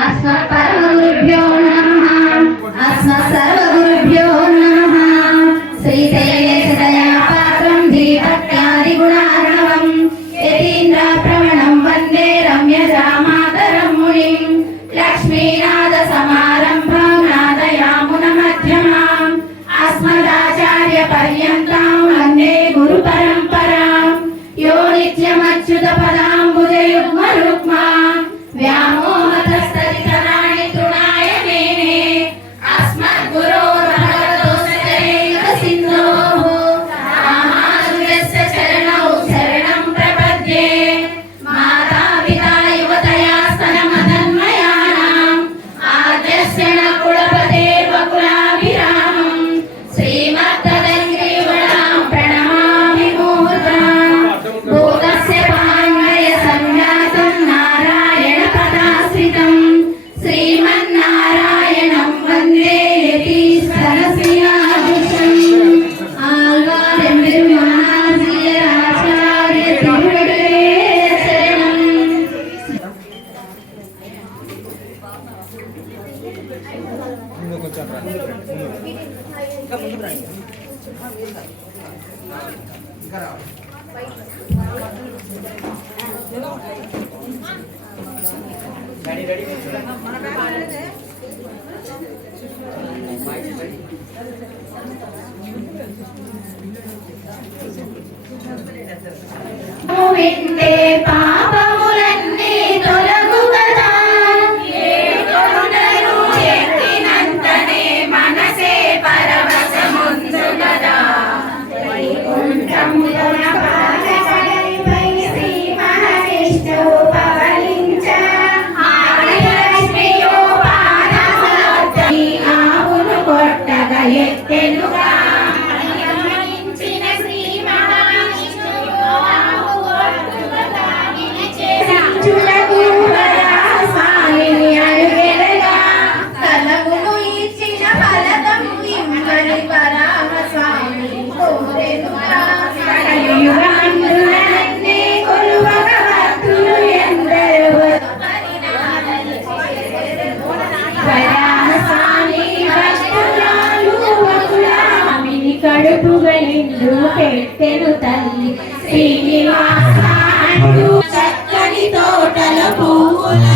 अस्मत्परमगुरुभ्यो नमः। अस्मत्सर्वगुरुभ्यो नमः। श्रीशैलेशदयापात्रं धीभक्त्यादिगुणार्णवं यतीन्द्रप्रवणं वन्दे रम्यजामातरं मुनिं। लक्ष्मीनाथसमारम्भां नादयामुनमध्यमाम् अस्मदाचार्यपर्यन्तां वन्दे गुरुपरम्परां। यो नित्यमच्युतपदाम्बुजयुग्मरुक्मा व्यामोहतस्तदितराणि तृणाय मेने अस्मद्गुरोर्भगवतोऽस्य दैकसिन्धोः रामानुजस्य चरणौ शरणं प्रपद्ये। माता पिता युवतयास्तनमदन्मयानाम् आद्यस्य न कुलपतेर्वकुलाभिरामम् श्रीमत्तदङ्ग्रीवणां प्रणमामि मुहूर्ताम्। भूतस्य पाण्डय सञ्जातं नारायणपदाश्रितं श्रीमन्नारायणं वन्दे यतीश्वरसिंहासनं। आचार्य तिरुवडिगे शरणं। వింటే పాపములన్నీ తొలగు కదా, ఏడుకొండలు ఎక్కినంతనే మనసే పరవశముందు కదా। వైకుంఠమున పాలకడైపై శ్రీ మహావిష్ణువు పవలించ ఆదిలక్ష్మియు పాదములొద్దని ఆవును కొట్టగా ఎత్తెనుగా। కడుపుగలిండు పెట్టెను తల్లి శ్రీనివాస అంటూ చక్కని తోటల పువ్వులారి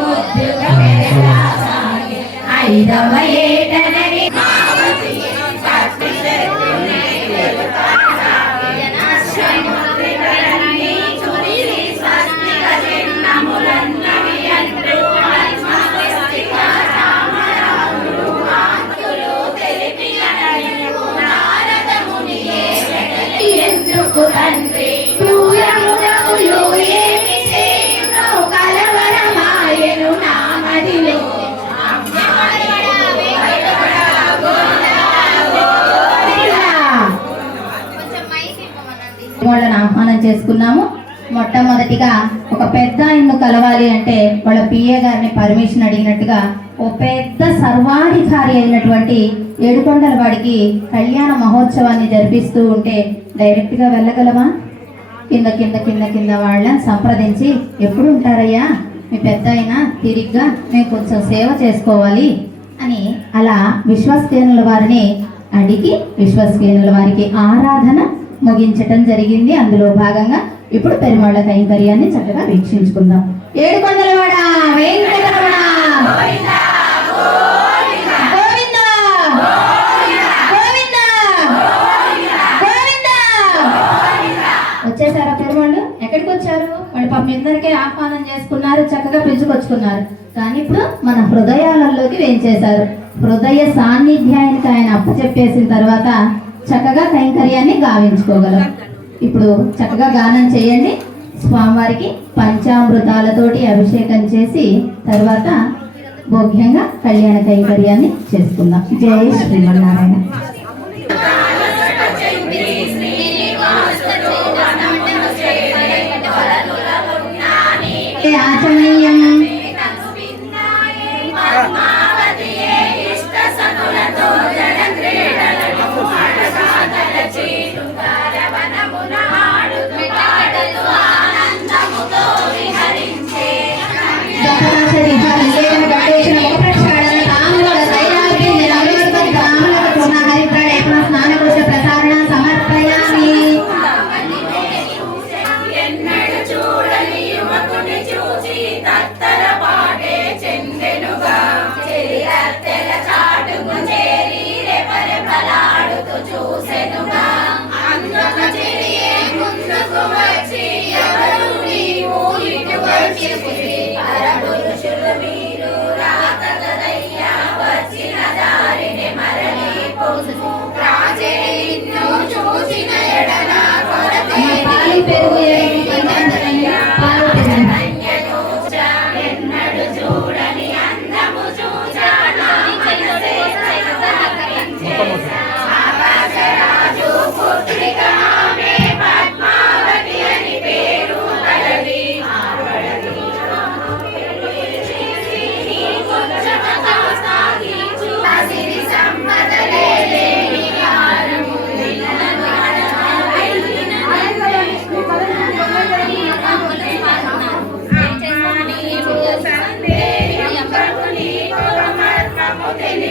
ముద్దుగా పెరగాసాగే। ఐదవ ఏటనని తండ్రి దూరమునములు ఏమి చేయును కలవరమాయను నా మదిలో। వాళ్ళని ఆహ్వానం చేసుకున్నాము। మొట్టమొదటిగా ఒక పెద్ద ఆయన్ను కలవాలి అంటే వాళ్ళ పిఏ గారిని పర్మిషన్ అడిగినట్టుగా ఓ పెద్ద సర్వాధికారి అయినటువంటి ఏడుకొండల వాడికి కళ్యాణ మహోత్సవాన్ని జరిపిస్తూ ఉంటే డైరెక్ట్గా వెళ్ళగలమా? కింద కింద కింద కింద వాళ్ళని సంప్రదించి ఎప్పుడు ఉంటారయ్యా మీ పెద్ద అయినా తిరిగ్గా మేము కొంచెం సేవ చేసుకోవాలి అని అలా విశ్వస్కేనుల వారిని అడిగి విశ్వస్కేనుల వారికి ఆరాధన ముగించటం జరిగింది। అందులో భాగంగా ఇప్పుడు పెరుమాళ్ళ కైంకర్యాన్ని చక్కగా వీక్షించుకుందాం। ఏడుకొండలవాడ వెంకటరమణ వచ్చేసారా పెరుమాళ్ళు? ఎక్కడికి వచ్చారు? వాళ్ళు పాపం ఇద్దరికే ఆహ్వానం చేసుకున్నారు, చక్కగా పిలుచుకొచ్చుకున్నారు। కానీ ఇప్పుడు మన హృదయాలలోకి వేంచేశారు। హృదయ సాన్నిధ్యానికి ఆయన అప్పచెప్పేసిన తర్వాత చక్కగా కైంకర్యాన్ని గావించుకోగలం। ఇప్పుడు చక్కగా గానం చేయండి। స్వామివారికి పంచామృతాలతోటి అభిషేకం చేసి తర్వాత భోగ్యంగా కళ్యాణ కైంకర్యాన్ని చేసుకుందాం। జై శ్రీమన్నారాయణ। ఆచమనీయం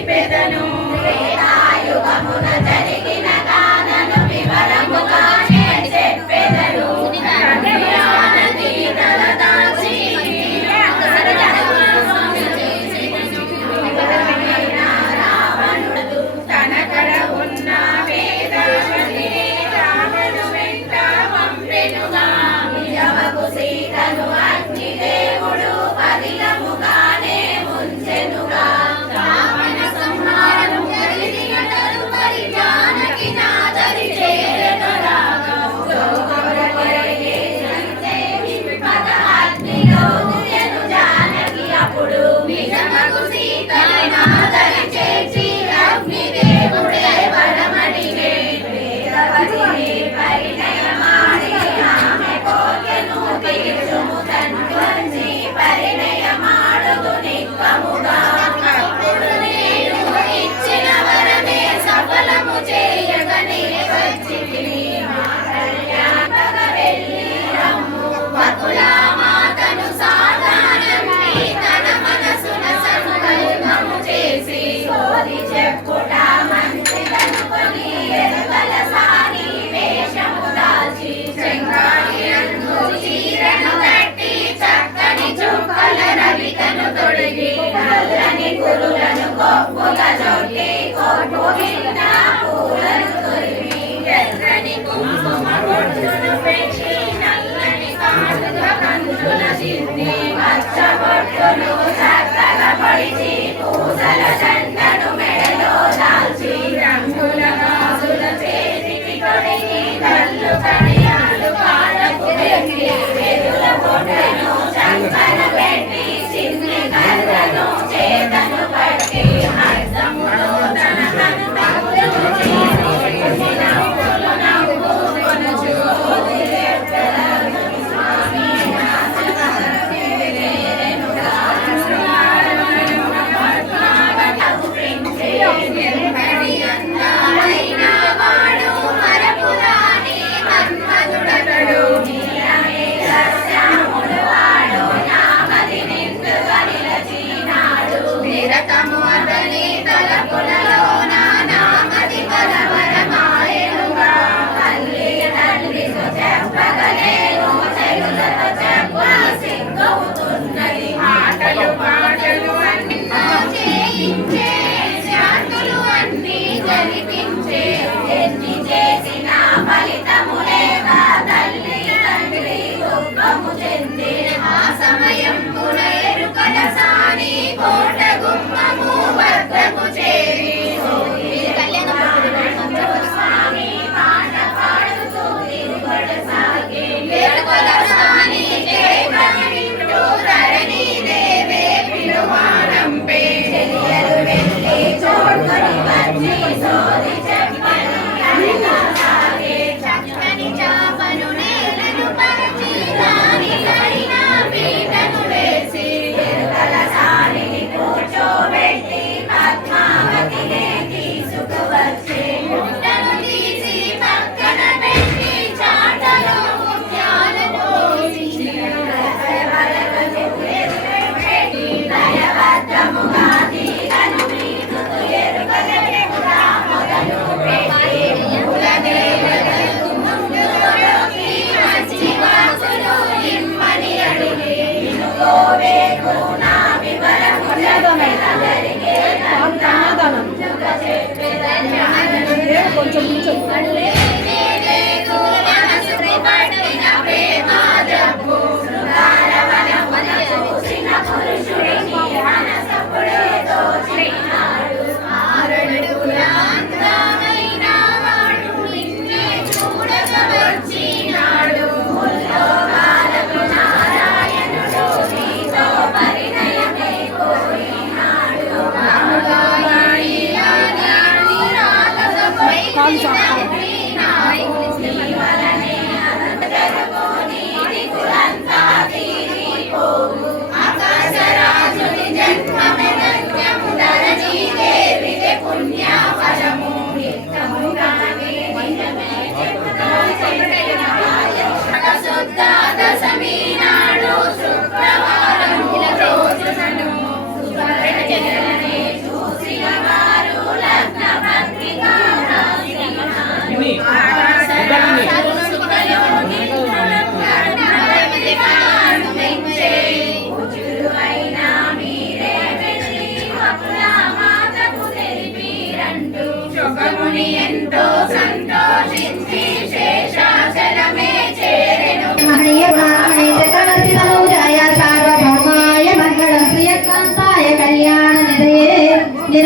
తెలిపెదను త్రేతాయుగమున జరిగిన గాథను వివరముగా నేను చెప్పెదను నది తలదాల్చి రావణుడు తన కడ ఉన్న వేదవతిని రాముడు వెంట పంపెనుగా నిజమకు సీతను అగ్నిదేవుడు పదిలముగానే ముంచెనుగా రావణ సంహారము జరిగిన తదుపరి జానకి నాదరి చేరగరాగా జోగొరగొరగే సందేవి పద అగ్నిలో దుయను జానకి అప్పుడు నిజమకు సీతను నాదరి చేర్చి అగ్నిదేవుడే వరమడిగే వేదవతిని పరిణయమాడి ఆమె కోర్కెను తీర్చుము తన్వంచి పరిణయమాడుదు నిక్కముగా అప్పుడు నేను ఇచ్చిన వరమే సఫలము చేయగనే వచ్చితిని మా కళ్యాణక వెళ్ళి రమ్ము బకుల మాతను సాధారణి తన మనసున సంకల్పము చేసి సోది చెప్పుట మంచిదనుకొని ఎరుకల సాని వేషము దాల్చి చెంగాయియందు చీరను కట్టి చక్కని చుక్కల రవికను తొడిగి నల్లని కురులను గొప్పగా చొట్టి కోటు నిండ పూలను తొలిమి ఎర్రని కుంకుమ బొట్టును పెట్టి నల్లని కాటుగా కంచుల చిన్ని పచ్చ బొట్టును చక్కగా పొడిచి పూసల దండను మెడలో దాల్చి రంగుల గాజుల చేతికి తొడిగి కళ్ళు కడియాలు కాళ్ళకు పెట్టి ఎదుల బొట్టును చక్కన పెట్టి చిన్ని కర్రను చేతను పట్టి అర్థములో తన కనుమములను చేసి నవ్వులు నవ్వుకొనుచు వదిలేపెదను స్వామి నాథ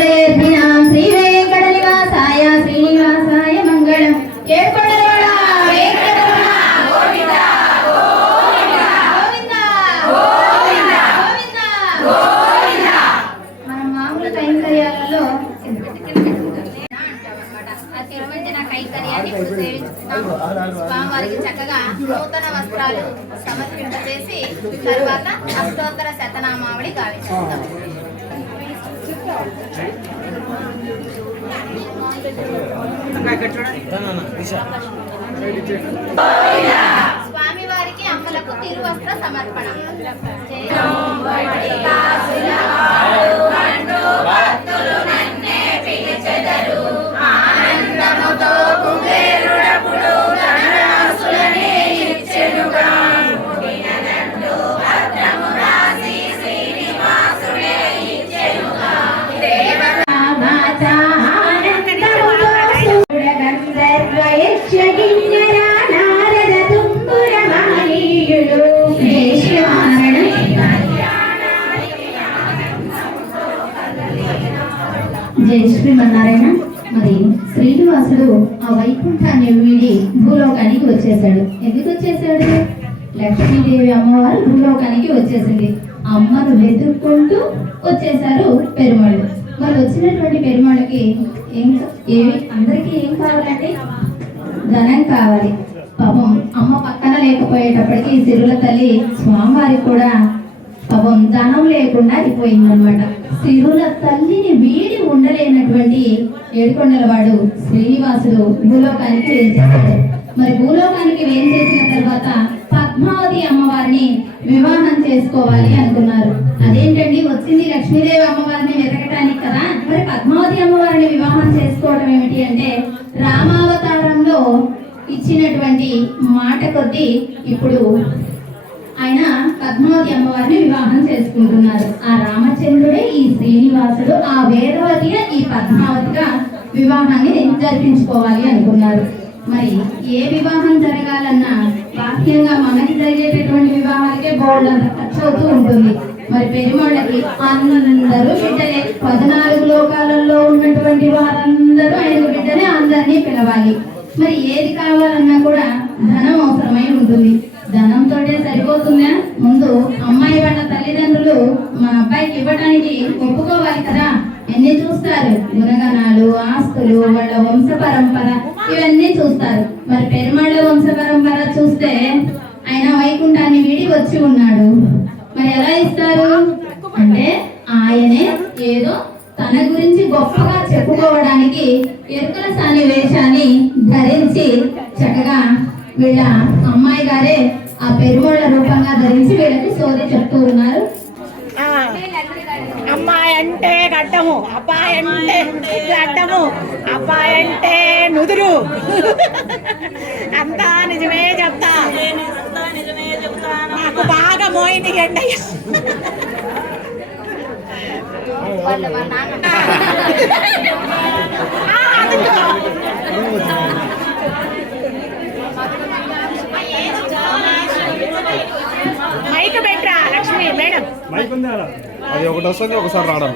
వేదయర్ధినాం శ్రీ వెంకట నివాసాయ శ్రీనివాసాయ మంగళం. ఏడుకొండలవాడ వెంకటరమణ గోవింద గోవింద గోవింద గోవింద. మన మామూలు కైంకర్యాలలో ఆ తిరుమంజన కైంకర్యాన్ని ఇప్పుడు సేవించుకున్నాము. స్వామివారికి చక్కగా నూతన వస్త్రాలు సమర్పింపజేసి తర్వాత అష్టోత్తర శతనామావళి గావించుకుందాం. స్వామివారికి అమ్మలకు తిరువస్త్ర సమర్పణ. ఆనందముతో కుబేరుడపుడు ధనరాశులనే ఇచ్చెనుగా. పుట్టినదండు భద్రము రాసి శ్రీనివాసుడే ఇచ్చెనుగా. జై శ్రీమన్నారాయణ. మరి శ్రీనివాసుడు ఆ వైకుంఠాన్ని వీడి భూలోకానికి వచ్చేసాడు. ఎందుకు వచ్చేసాడు? లక్ష్మీదేవి అమ్మవారు భూలోకానికి వచ్చేసింది. అమ్మను వెతుక్కుంటూ వచ్చేసారు పెరుమాళ్ళు. మరి వచ్చినటువంటి పెరుమాళ్ళకి అందరికీ ఏం కావాలండి? ధనం కావాలి. పాపం అమ్మ పక్కన లేకపోయేటప్పటికి సిరుల తల్లి స్వామివారికి కూడా పాపం ధనం లేకుండా అయిపోయిందనమాట. సిరుల తల్లిని వీడి ఉండలేనటువంటి ఏడుకొండలవాడు శ్రీనివాసుడు భూలోకానికి వేయించేశాడు. మరి భూలోకానికి వేయించేసిన తర్వాత పద్మావతి అమ్మవారిని వివాహం చేసుకోవాలి అనుకున్నారు. అదేంటండి, వచ్చింది లక్ష్మీదేవి అమ్మవారిని వెతకటానికి కదా. మరి పద్మావతి అమ్మవారిని వివాహం చేసుకోవడం ఏమిటి అంటే, రామావతారంలో ఇచ్చినటువంటి మాట కొద్దీ ఇప్పుడు ఆయన పద్మావతి అమ్మవారిని వివాహం చేసుకుంటున్నారు. ఆ రామచంద్రుడే ఈ శ్రీనివాసుడు, ఆ వేదవతిగా ఈ పద్మావతిగా వివాహాన్ని జరిపించుకోవాలి అనుకున్నారు. మరి ఏ వివాహం జరగాలన్నా బాహ్యంగా మనకి జరిగేటటువంటి వివాహాలకే బోల్డంత ఖర్చు అవుతూ ఉంటుంది. మరి పెరుమాళ్ళకి అందరూ బిడ్డలే. 14 లోకాలలో ఉన్నటువంటి వారందరూ 5 బిడ్డలే, అందరినీ పిలవాలి. మరి ఏది కావాలన్నా కూడా ధనం అవసరమై ఉంటుంది. ధనంతోటే సరిపోతుందా? ముందు అమ్మాయి వాళ్ళ తల్లిదండ్రులు మన అబ్బాయికి ఇవ్వడానికి ఒప్పుకోవాలి కదా. ఎన్ని చూస్తారు? గుణగణాలు, ఆస్తులు, వాళ్ళ వంశ పరంపర, ఇవన్నీ చూస్తారు. మరి పెరుమాళ్ళ వంశ పరంపర చూస్తే ఆయన వైకుంఠాన్ని వీడి వచ్చి ఉన్నాడు. మరి ఎలా ఇస్తారు అంటే, ఆయనే ఏదో తన గురించి గొప్పగా చెప్పుకోవడానికి ఎరుకల సాని వేషాన్ని ధరించి చక్కగా వీళ్ళ అమ్మాయి గారే ఆ పెరుమాళ్ళ రూపంగా ధరించి వీళ్ళకి సోది చెప్తూ ఉన్నారు. అమ్మాయి అంటే గడ్డము, అబ్బాయి అంటే గడ్డము, అబ్బాయి అంటే నుదురు. అంతా నిజమే చెప్తా, నాకు బాగా మోయింది గడ్డయ్య. మైక్ పెట్టరా లక్ష్మి మేడం. అది ఒకటి వస్తుంది, ఒకసారి రావడం.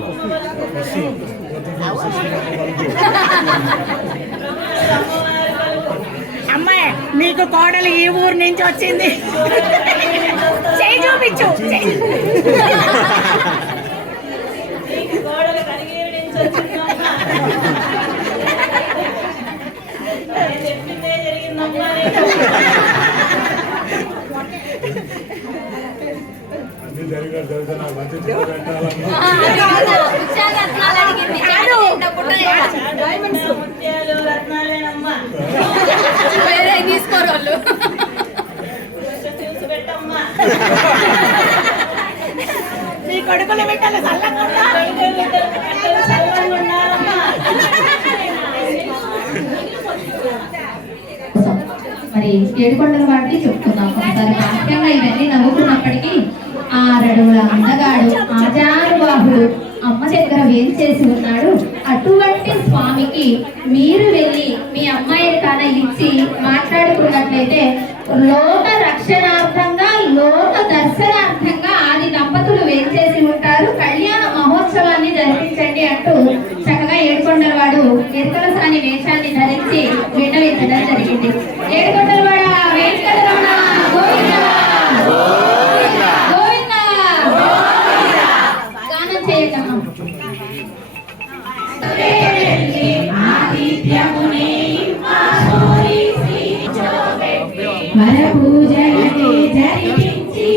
అమ్మాయి నీకు కోడలు ఈ ఊరు నుంచి వచ్చింది, చేయి చూపించు. తీసుకోరు నీ కొడుకులు బిడ్డలు చల్లకుండా మరి ఏడుకొండల వాటిని చెప్పుకుందాం ఒకసారి. వాక్యంగా ఇవన్నీ నవ్వుకున్నప్పటికీ 6 అడుగుల అందగాడు, ఆచారబాహుడు అమ్మ దగ్గర వేంచేసి ఉన్నాడు. అటువంటి స్వామికి మీరు వెళ్ళి మీ అమ్మాయిని కాన ఇచ్చి మాట్లాడుకున్నట్లయితే లోక రక్షణార్థంగా, లోక దర్శనార్థంగా ఆది దంపతులు వేంచేసి ఉంటారు. కళ్యాణ మహోత్సవాన్ని జరిపించండి అంటూ ఏడుకొండలవాడు ఎరుకలసాని వేషాన్ని ధరించి విన్నవించడం జరిగింది. ఏడుకొండలవాడ వెంకటరమణ గోవింద గోవింద గానం చేయటం మన పూజలని జరిపించి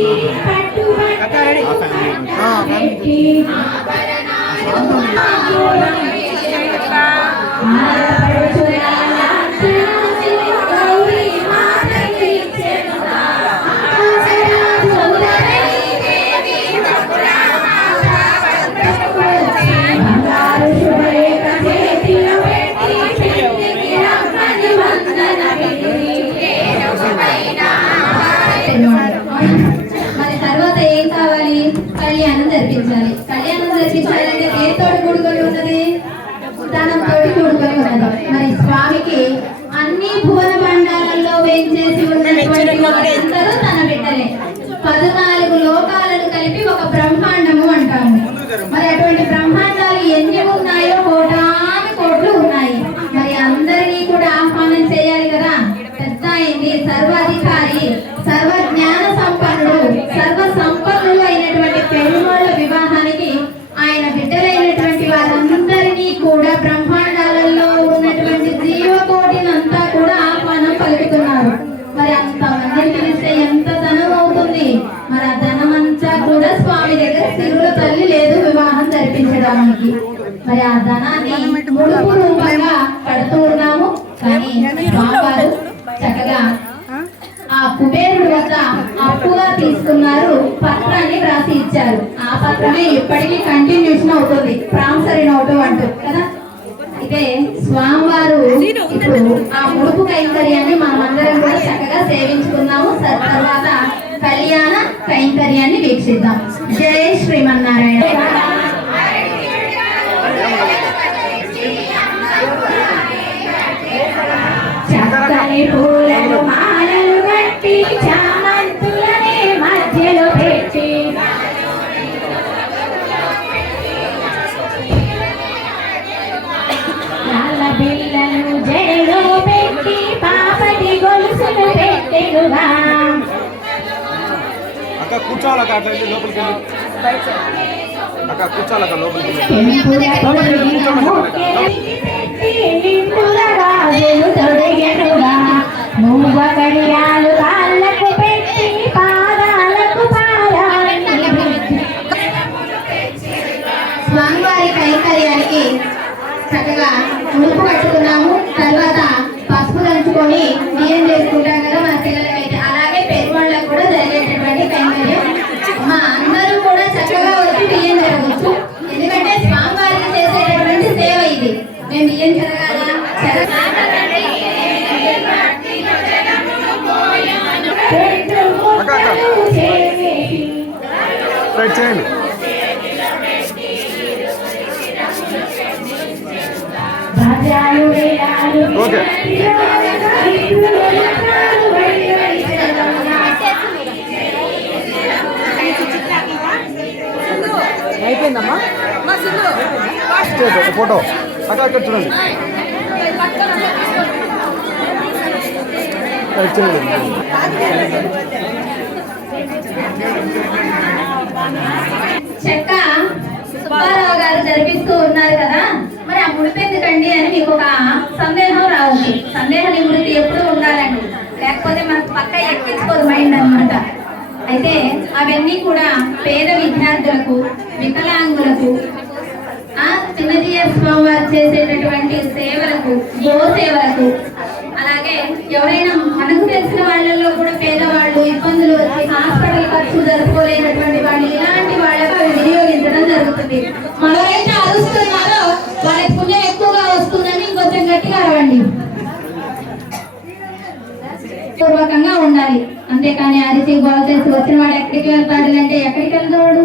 మరి తర్వాత ఏం కావాలి? కళ్యాణం జరిపించాలి. కళ్యాణం జరిపించాలంటే దేనితోటి కూడుకొని ఉన్నది? ధనంతో కూడుకొని ఉన్నది. మరి స్వామికి అన్ని భువన మండలాల్లో వేంచేసి ఉన్నటువంటి వారందరూ తన బిడ్డలే. 14 లోకాలను కలిపి ఒక బ్రహ్మాండము అంటాము. మరి అటువంటి బ్రహ్మాండాలు ఎన్ని ఉన్నాయో కోటాను కోట్లు ఉన్నాయి. మరి అందరినీ కూడా ఆహ్వానం చేయాలి కదా. పెద్ద అయింది, సర్వాధికారి, సర్వ జ్ఞాన సంపన్నుడు, సర్వ సంపన్నుడు అయినటువంటి పెరుమాళ్ళ వివాహానికి ఆయన బిడ్డలైనటువంటి వారందరినీ కూడా బ్రహ్మాండాలలో ఉన్నటువంటి జీవకోటినంతా కూడా ఆహ్వానం పలుకుతున్నారు. మరి అంత మందిని పిలిస్తే ఎంత ధనం అవుతుంది? మరి ఆ ధనం అంతా కూడా స్వామి దగ్గర తిరుల తల్లి లేదు వివాహం జరిపించడానికి. మరి ఆ ధనాన్ని ముడుపు రూపంగా కడుతూ ఉన్నాము. కానీ స్వామివారు చక్కగా ఆ కుబేరుడు వద్ద అప్పుగా తీసుకున్నారు, పత్రాన్ని వ్రాసి ఇచ్చారు. ఆ పత్రమే ఇప్పటికీ కంటిన్యూషన్ అవుతుంది, ప్రామిసరీ నోటు అంటూ కదా. అయితే స్వామివారు ఇప్పుడు ఆ ముడుపు కైంకర్యాన్ని మనమందరం కూడా చక్కగా సేవించుకున్నాము. తర్వాత కళ్యాణ కైంకర్యాన్ని వీక్షిద్దాం. జై శ్రీమన్నారాయణ. చక్కని పూలను మాలలు కట్టి చామంతులనే మధ్యలో పెట్టి నల్ల బిళ్ళను జడలో పెట్టి పాపటి గొలుసులు పెట్టెనుగా. అక్క కూర్చోవాలక్క, అట్లా వెళ్ళి లోపలికి వెళ్ళి అక్క కూర్చోవాలక్క, లోపలికి వెళ్ళి కడియాలు కాళ్ళకు పెట్టి పాదాలకు స్వామివారి కైంకర్యానికి చక్కగా ముడుపు కట్టుకున్నాము. తర్వాత పసుపు దంచుకొని బియ్యం చేసుకుంటాం కదా మన పిల్లలకైతే. అలాగే పెరువాళ్ళకు కూడా జరిగేటటువంటి కైంకర్యం. మా అందరూ కూడా చక్కగా వచ్చి బియ్యం జరగవచ్చు. ఎందుకంటే స్వామివారికి చేసేటటువంటి సేవ ఇది. మేము బియ్యం జరగాల చేయండి. ఓకే అయిపోయిందమ్మా. ఫోటో అక్క అక్కడ చూడండి. చెక్క సుబ్బారావు గారు జరిపిస్తూ ఉన్నారు కదా. మరి ఆ ముడిపెందుకండి అని మీకు ఒక సందేహం రావచ్చు. సందేహ నివృత్తి ఎప్పుడు ఉండాలండి, లేకపోతే మనకు పక్క ఎక్కించుకోదు మైండ్ అన్నమాట. అయితే అవన్నీ కూడా పేద విద్యార్థులకు, వికలాంగులకు, చిన్నజీయ స్వామి వారు చేసేటటువంటి సేవలకు, గో సేవలకు, అలాగే ఎవరైనా మనకు తెలిసిన వాళ్ళల్లో కూడా పేదవాళ్ళు, ఇబ్బందులు వచ్చి హాస్పిటల్ ఖర్చు జరుపుకోలేనటువంటి వాళ్ళు, ఇలాంటి వాళ్ళకు వినియోగించడం జరుగుతుంది. మనమైతే అరుస్తున్నారో వాళ్ళకి పుణ్యం ఎక్కువగా వస్తుందని ఇంకొంచెం గట్టిగా అరవండి. పూర్వకంగా ఉండాలి. అంతేకాని అరిచి గోల్ చేసి వచ్చిన వాడు ఎక్కడికి వెళ్తాడు అంటే ఎక్కడికి వెళ్తాడు?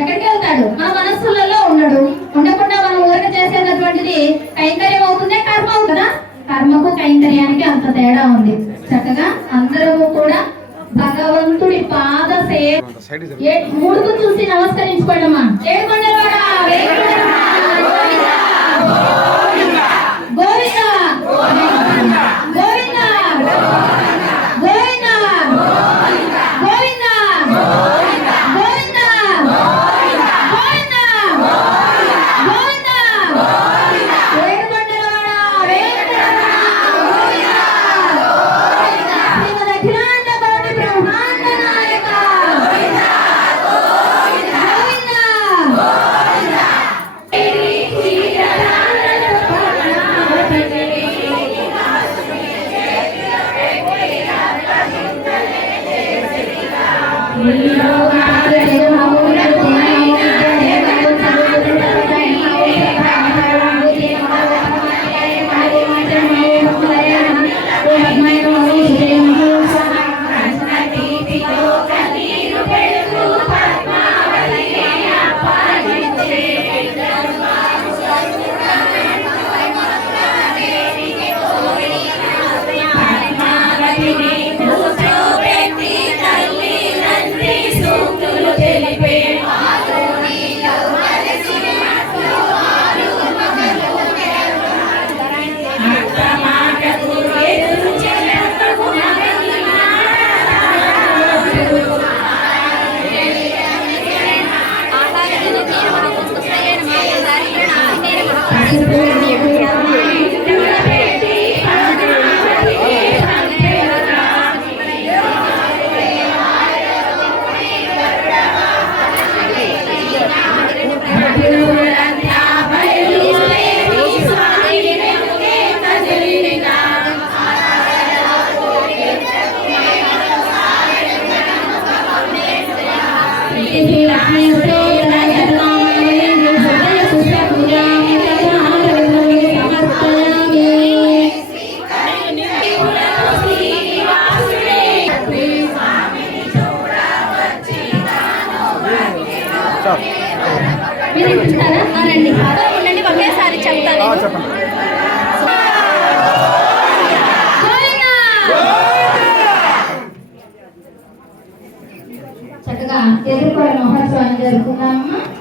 ఎక్కడికి వెళ్తాడు? మన మనస్సులలో ఉండడు. ఉండకుండా మనం ఊరక చేసేటటువంటిది కైంకర్యం అవుతుందే కర్మ అవుతుందా? కర్మకు కైంకర్యానికి అంత తేడా ఉంది. చక్కగా అందరము కూడా భగవంతుడి పాద సేవ ముడుపు చూసి నమస్కరించుకోండమ్మా. ఏడుకొండలవాడ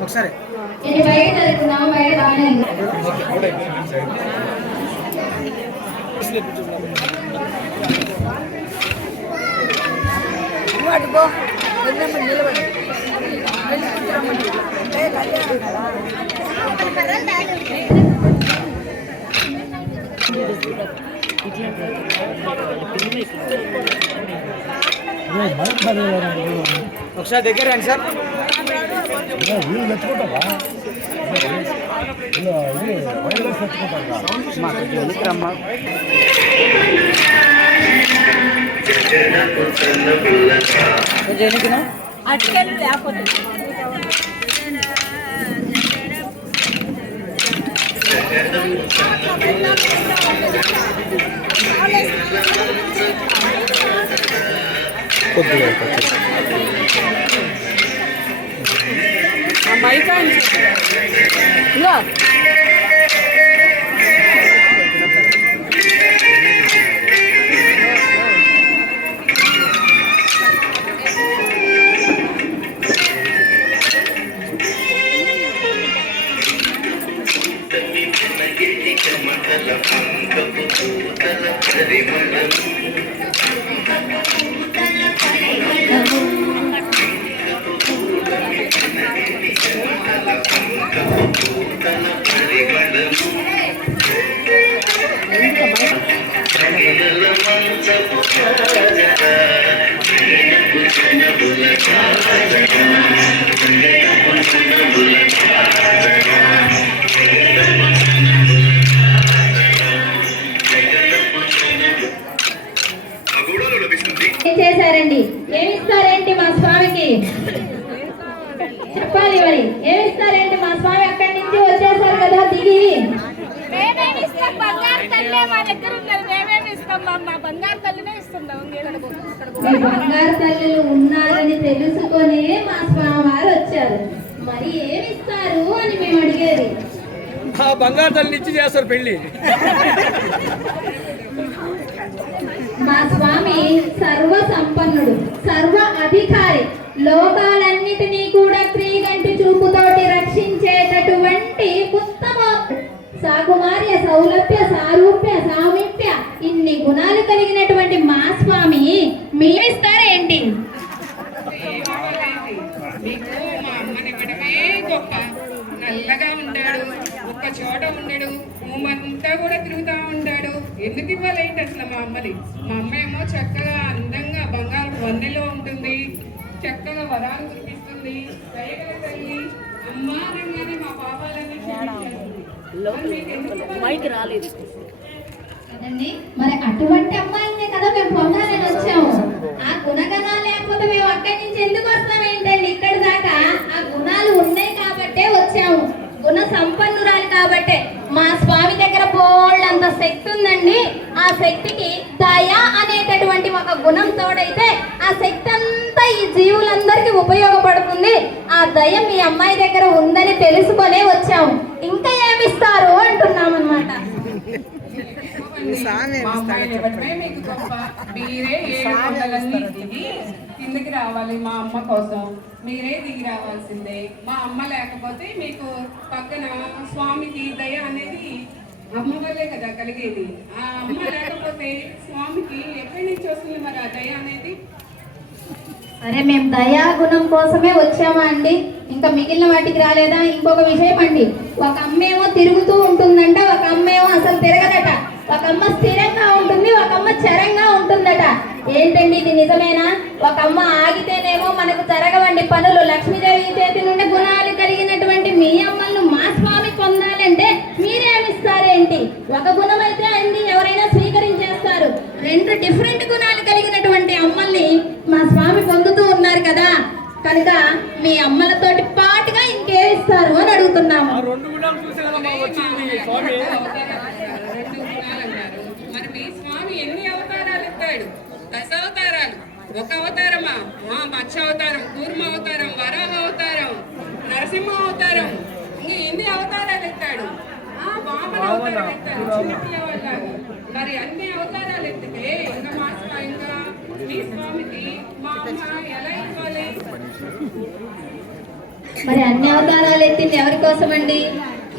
ఒకసారి ఇది బయట చదువుకున్నాము, బయట బాగానే ఉంది. ఒకసారి దగ్గర రండి సార్. అటుకెళ్ళి లేకపోతే మైక్ ఇంకా ఏం చేశారండి? ఏమిస్తారేంటి మా స్వామికి? చెప్పాలి మరి. ఏమిస్తారేంటి మా స్వామి? అక్కడి నుంచి వచ్చేసారు కదా దిగి. మేమేమి ఇస్తాం? బంగారు తల్లే మా దగ్గర ఉన్నది. మేమేమి ఇస్తాం? మా బంగారు తల్లినే ఇస్తున్నాం. మీ బంగారు తల్లులు ఉన్నారని తెలుసుకొని మా స్వామివారు వచ్చారు. మరి ఏమిస్తారు అని మేము అడిగేది. బంగారు తల్లిని ఇచ్చి చేస్తారు పెళ్లి. మా స్వామి సర్వ సంపన్నుడు, సర్వ అధికారి, లోకాలన్నిటినీ కూడా క్రీగంటి చూపుతోటి రక్షించేటటువంటి ఉత్తమ సాకుమార్య, సౌలభ్య, సారూప్య, సామీప్య ఇన్ని గుణాలు కలిగినటువంటి మా స్వామి మీరిస్తారేంటి? నీకు మా అమ్మని ఇవ్వడమే గొప్ప. నల్లగా ఉన్నాడు, ఒక్క చోట ఉన్నాడు, భూమంతా కూడా తిరుగుతూ ఉంటాడు. ఎందుకు ఇవ్వాలేంటి అసలు మా అమ్మని? మా అమ్మ ఏమో చక్కగా అందంగా బంగారు వన్నెలో ఉంటుంది, చక్కగా వరాలు కురిపిస్తుంది, దయగల తల్లి. అమ్మ అనగానే మా పాపాలన్నీ రాలేదు కదండి. మరి అటువంటి అమ్మాయినే కదా మేము పొందాలని వచ్చాము. ఆ గుణగణాలు లేకపోతే మేము అక్కడి నుంచి ఎందుకు వస్తాం ఏంటండి? ఇక్కడి దాకా ఆ గుణాలు ఉన్నాయి కాబట్టే వచ్చాము. గుణ సంపన్నురాలు కాబట్టే. మా స్వామి దగ్గర బోల్డంత శక్తి ఉందండి. ఆ శక్తికి దయ అనేటటువంటి ఒక గుణం తోడైతే ఆ శక్తి అంతా ఈ జీవులందరికీ ఉపయోగపడుతుంది. ఆ దయ మీ అమ్మాయి దగ్గర ఉందని తెలుసుకొనే వచ్చాము. ఇంకా ఏమిస్తారు అంటున్నాం అన్నమాట. మా అమ్మాయిని ఇవ్వడమే మీకు గొప్ప. మీరే 7 కొండలన్నీ దిగి కిందకి రావాలి మా అమ్మ కోసం. మీరే దిగి రావాల్సిందే. మా అమ్మ లేకపోతే మీకు పక్కన స్వామికి దయ అనేది అమ్మ వల్లే కదా కలిగేది. ఆ అమ్మ లేకపోతే స్వామికి ఎక్కడి నుంచి వస్తుంది మరి ఆ దయ అనేది? సరే, మేము దయా గుణం కోసమే వచ్చామా అండి? ఇంకా మిగిలిన వాటికి రాలేదా? ఇంకొక విషయం అండి. ఒక అమ్మేమో తిరుగుతూ ఉంటుందంట, ఒక అమ్మేమో అసలు తిరగదట. ఒక అమ్మ స్థిరంగా ఉంటుంది, ఒక అమ్మ చరంగా ఉంటుందట. ఏంటండి ఇది నిజమేనా? ఒక అమ్మ ఆగితేనేమో మనకు జరగవండి పనులు. లక్ష్మీదేవి చేతి నుండి గుణాలు కలిగినటువంటి మీ అమ్మలను మా స్వామి పొందాలంటే మీరేమిస్తారేంటి? ఒక గుణం అయితే అన్ని ఎవరైనా స్వీకరించేస్తారు. 2 డిఫరెంట్ గుణాలు కలిగినటువంటి అమ్మల్ని మా స్వామి పొందుతూ ఉన్నారు కదా. కనుక మీ అమ్మలతోటి పాటుగా ఇంకేమిస్తారు అని అడుగుతున్నాము. 2 గుణాలు చూసి వచ్చింది స్వామి. 2 గుణాలు అన్నారు. మరి మీ స్వామి ఎన్ని అవతారాలు ఎత్తాడు? 10 అవతారాలు. ఒక అవతారమా? మత్స్య అవతారం, కూర్మ అవతారం, వరాహ అవతారం, నరసింహ అవతారం, ఇంకా ఎన్ని అవతారాలు ఎత్తాడు? వామన అవతారం ఎత్తాడు చిన్నపిల్లవాళ్ళగా. మరి అన్ని అవతారాలు ఎత్తితే ఇంకా ఇంకా మీ స్వామికి మా అమ్మ ఎలా ఇవ్వాలి? మరి అన్ని అవతారాలు ఎత్తింది ఎవరి కోసమండి?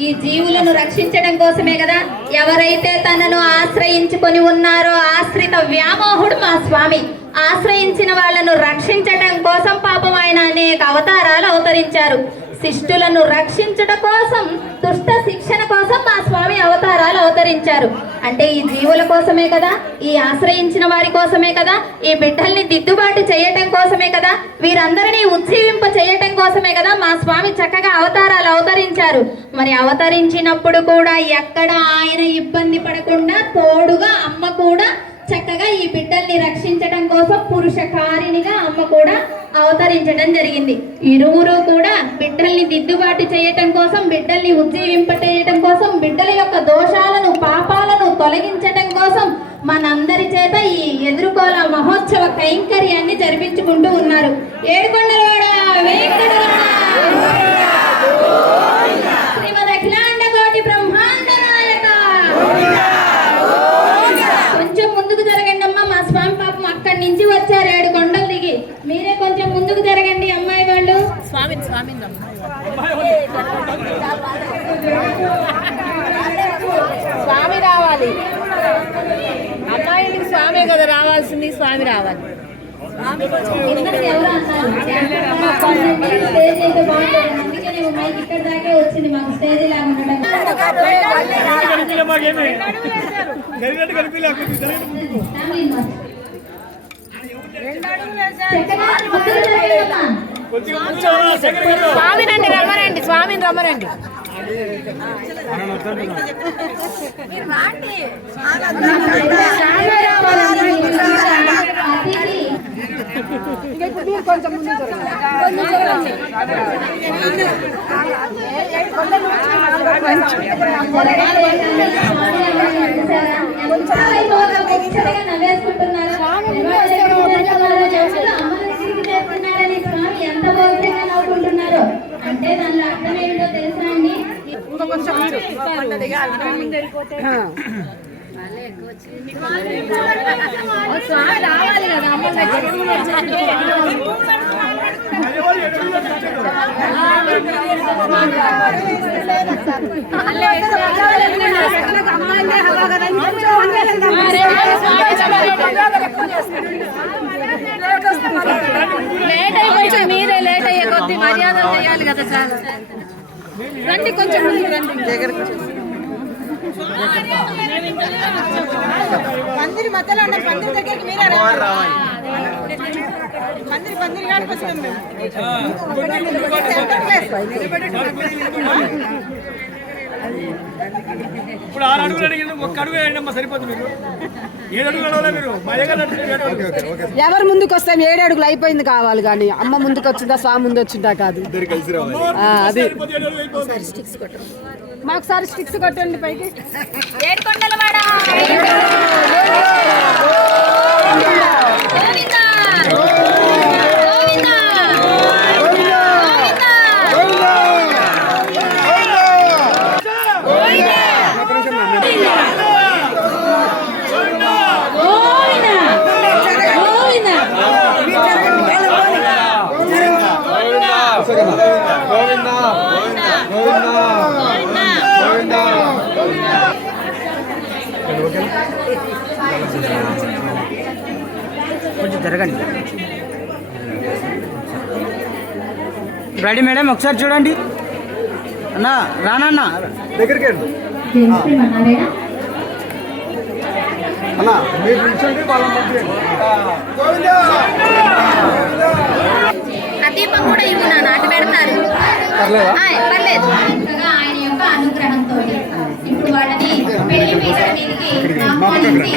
ఈ జీవులను రక్షించడం కోసమే కదా. ఎవరైతే తనను ఆశ్రయించుకొని ఉన్నారో ఆశ్రిత వ్యామోహుడు మా స్వామి. ఆశ్రయించిన వాళ్ళను రక్షించడం కోసం పాపం ఆయన అనేక అవతారాలు అవతరించారు. శిష్టులను రక్షించుట కోసం, దుష్ట శిక్షణ కోసం మా స్వామి అవతారాలు అవతరించారు. అంటే ఈ జీవుల కోసమే కదా, ఈ ఆశ్రయించిన వారి కోసమే కదా, ఈ బిడ్డల్ని దిద్దుబాటు చేయటం కోసమే కదా, వీరందరినీ ఉజ్జీవింప చేయటం కోసమే కదా మా స్వామి చక్కగా అవతారాలు అవతరించారు. మరి అవతరించినప్పుడు కూడా ఎక్కడ ఆయన ఇబ్బంది పడకుండా తోడుగా అమ్మ కూడా చక్కగా ఈ బిడ్డల్ని రక్షించడం కోసం పురుషకారిణిగా అమ్మ కూడా అవతరించడం జరిగింది. ఇరువురు కూడా బిడ్డల్ని దిద్దుబాటు చేయటం కోసం, బిడ్డల్ని ఉజ్జీవింపచేయటం కోసం, బిడ్డల యొక్క దోషాలను పాపాలను తొలగించటం కోసం మనందరి చేత ఈ ఎదుర్కోల మహోత్సవ కైంకర్యాన్ని జరిపించుకుంటూ ఉన్నారు. ఏడుకొండలవాడ వెంకటరమణ శ్రీమద్ అఖిలాండ కోటి బ్రహ్మాండ నాయక. కొంచెం ముందుకు జరగండి అమ్మా. మా స్వామి పాపం అక్కడి నుంచి వచ్చారు 7 కొండలు దిగి. మీరే కొంచెం ముందుకు జరగండి అమ్మాయి వాళ్ళు. స్వామి రావాలి. అమ్మాయికి స్వామి కదా రావాల్సింది, స్వామి రావాలి. ఇంతకు ఎవరు అన్నారు స్టేజ్ అయితే బాగుంటుంది, అందుకే నేను మైక్ ఇక్కడ దాకే వచ్చింది. మాకు స్టేజ్ లాగా ఉండడం స్వామిని రమ్మనండి, స్వామిని రమ్మనండి. కొంచెం నవ్వేసుకుంటున్నారు. స్వామి ఎంత భౌతికంగా నవ్వుకుంటున్నారు అంటే దానిలో అర్థం ఏమిటో తెలుసా అండి? స్వామి రావాలి కదా అమ్మ లేట్ అయిపోయి మీరే లేట్ అయ్యే కొద్ది మర్యాదలు చేయాలి కదా సార్. రండి కొంచెం ముందుకు రండి. పందిరి మధ్యలో ఉన్న పందిరి దగ్గరికి మీరే రావాలి. పందిరి కాడికి వస్తాం మేము. ఇప్పుడు 6 అడుగులు అడిగింది, 1 అడుగు వేయండి సరిపోతుంది. మీరు 7 అడుగులు అడగలే. మీరు ఎవరు ముందుకు వస్తాం? 7 అడుగులు అయిపోయింది కావాలి కానీ అమ్మ ముందుకు వచ్చిందా స్వామి ముందు వచ్చిందా కాదు. అది మాకు సార్ స్టిక్స్ కొట్టండి పైకి. ఏడుకొండలవాడ కొంచెం జరగండి. రెడీ మేడం, ఒకసారి చూడండి. అన్నా రానన్నా దగ్గరికి అన్నా మీరు నిల్చోండి, వాళ్ళని పంపించండి. దీపం కూడా ఇవ్వు నాన్న, అటు పెడతారు. పర్లేదు. చక్కగా ఆయన యొక్క అనుగ్రహంతో ఇప్పుడు వాళ్ళని పెళ్లి పీటల మీదకి ఆహ్వానించి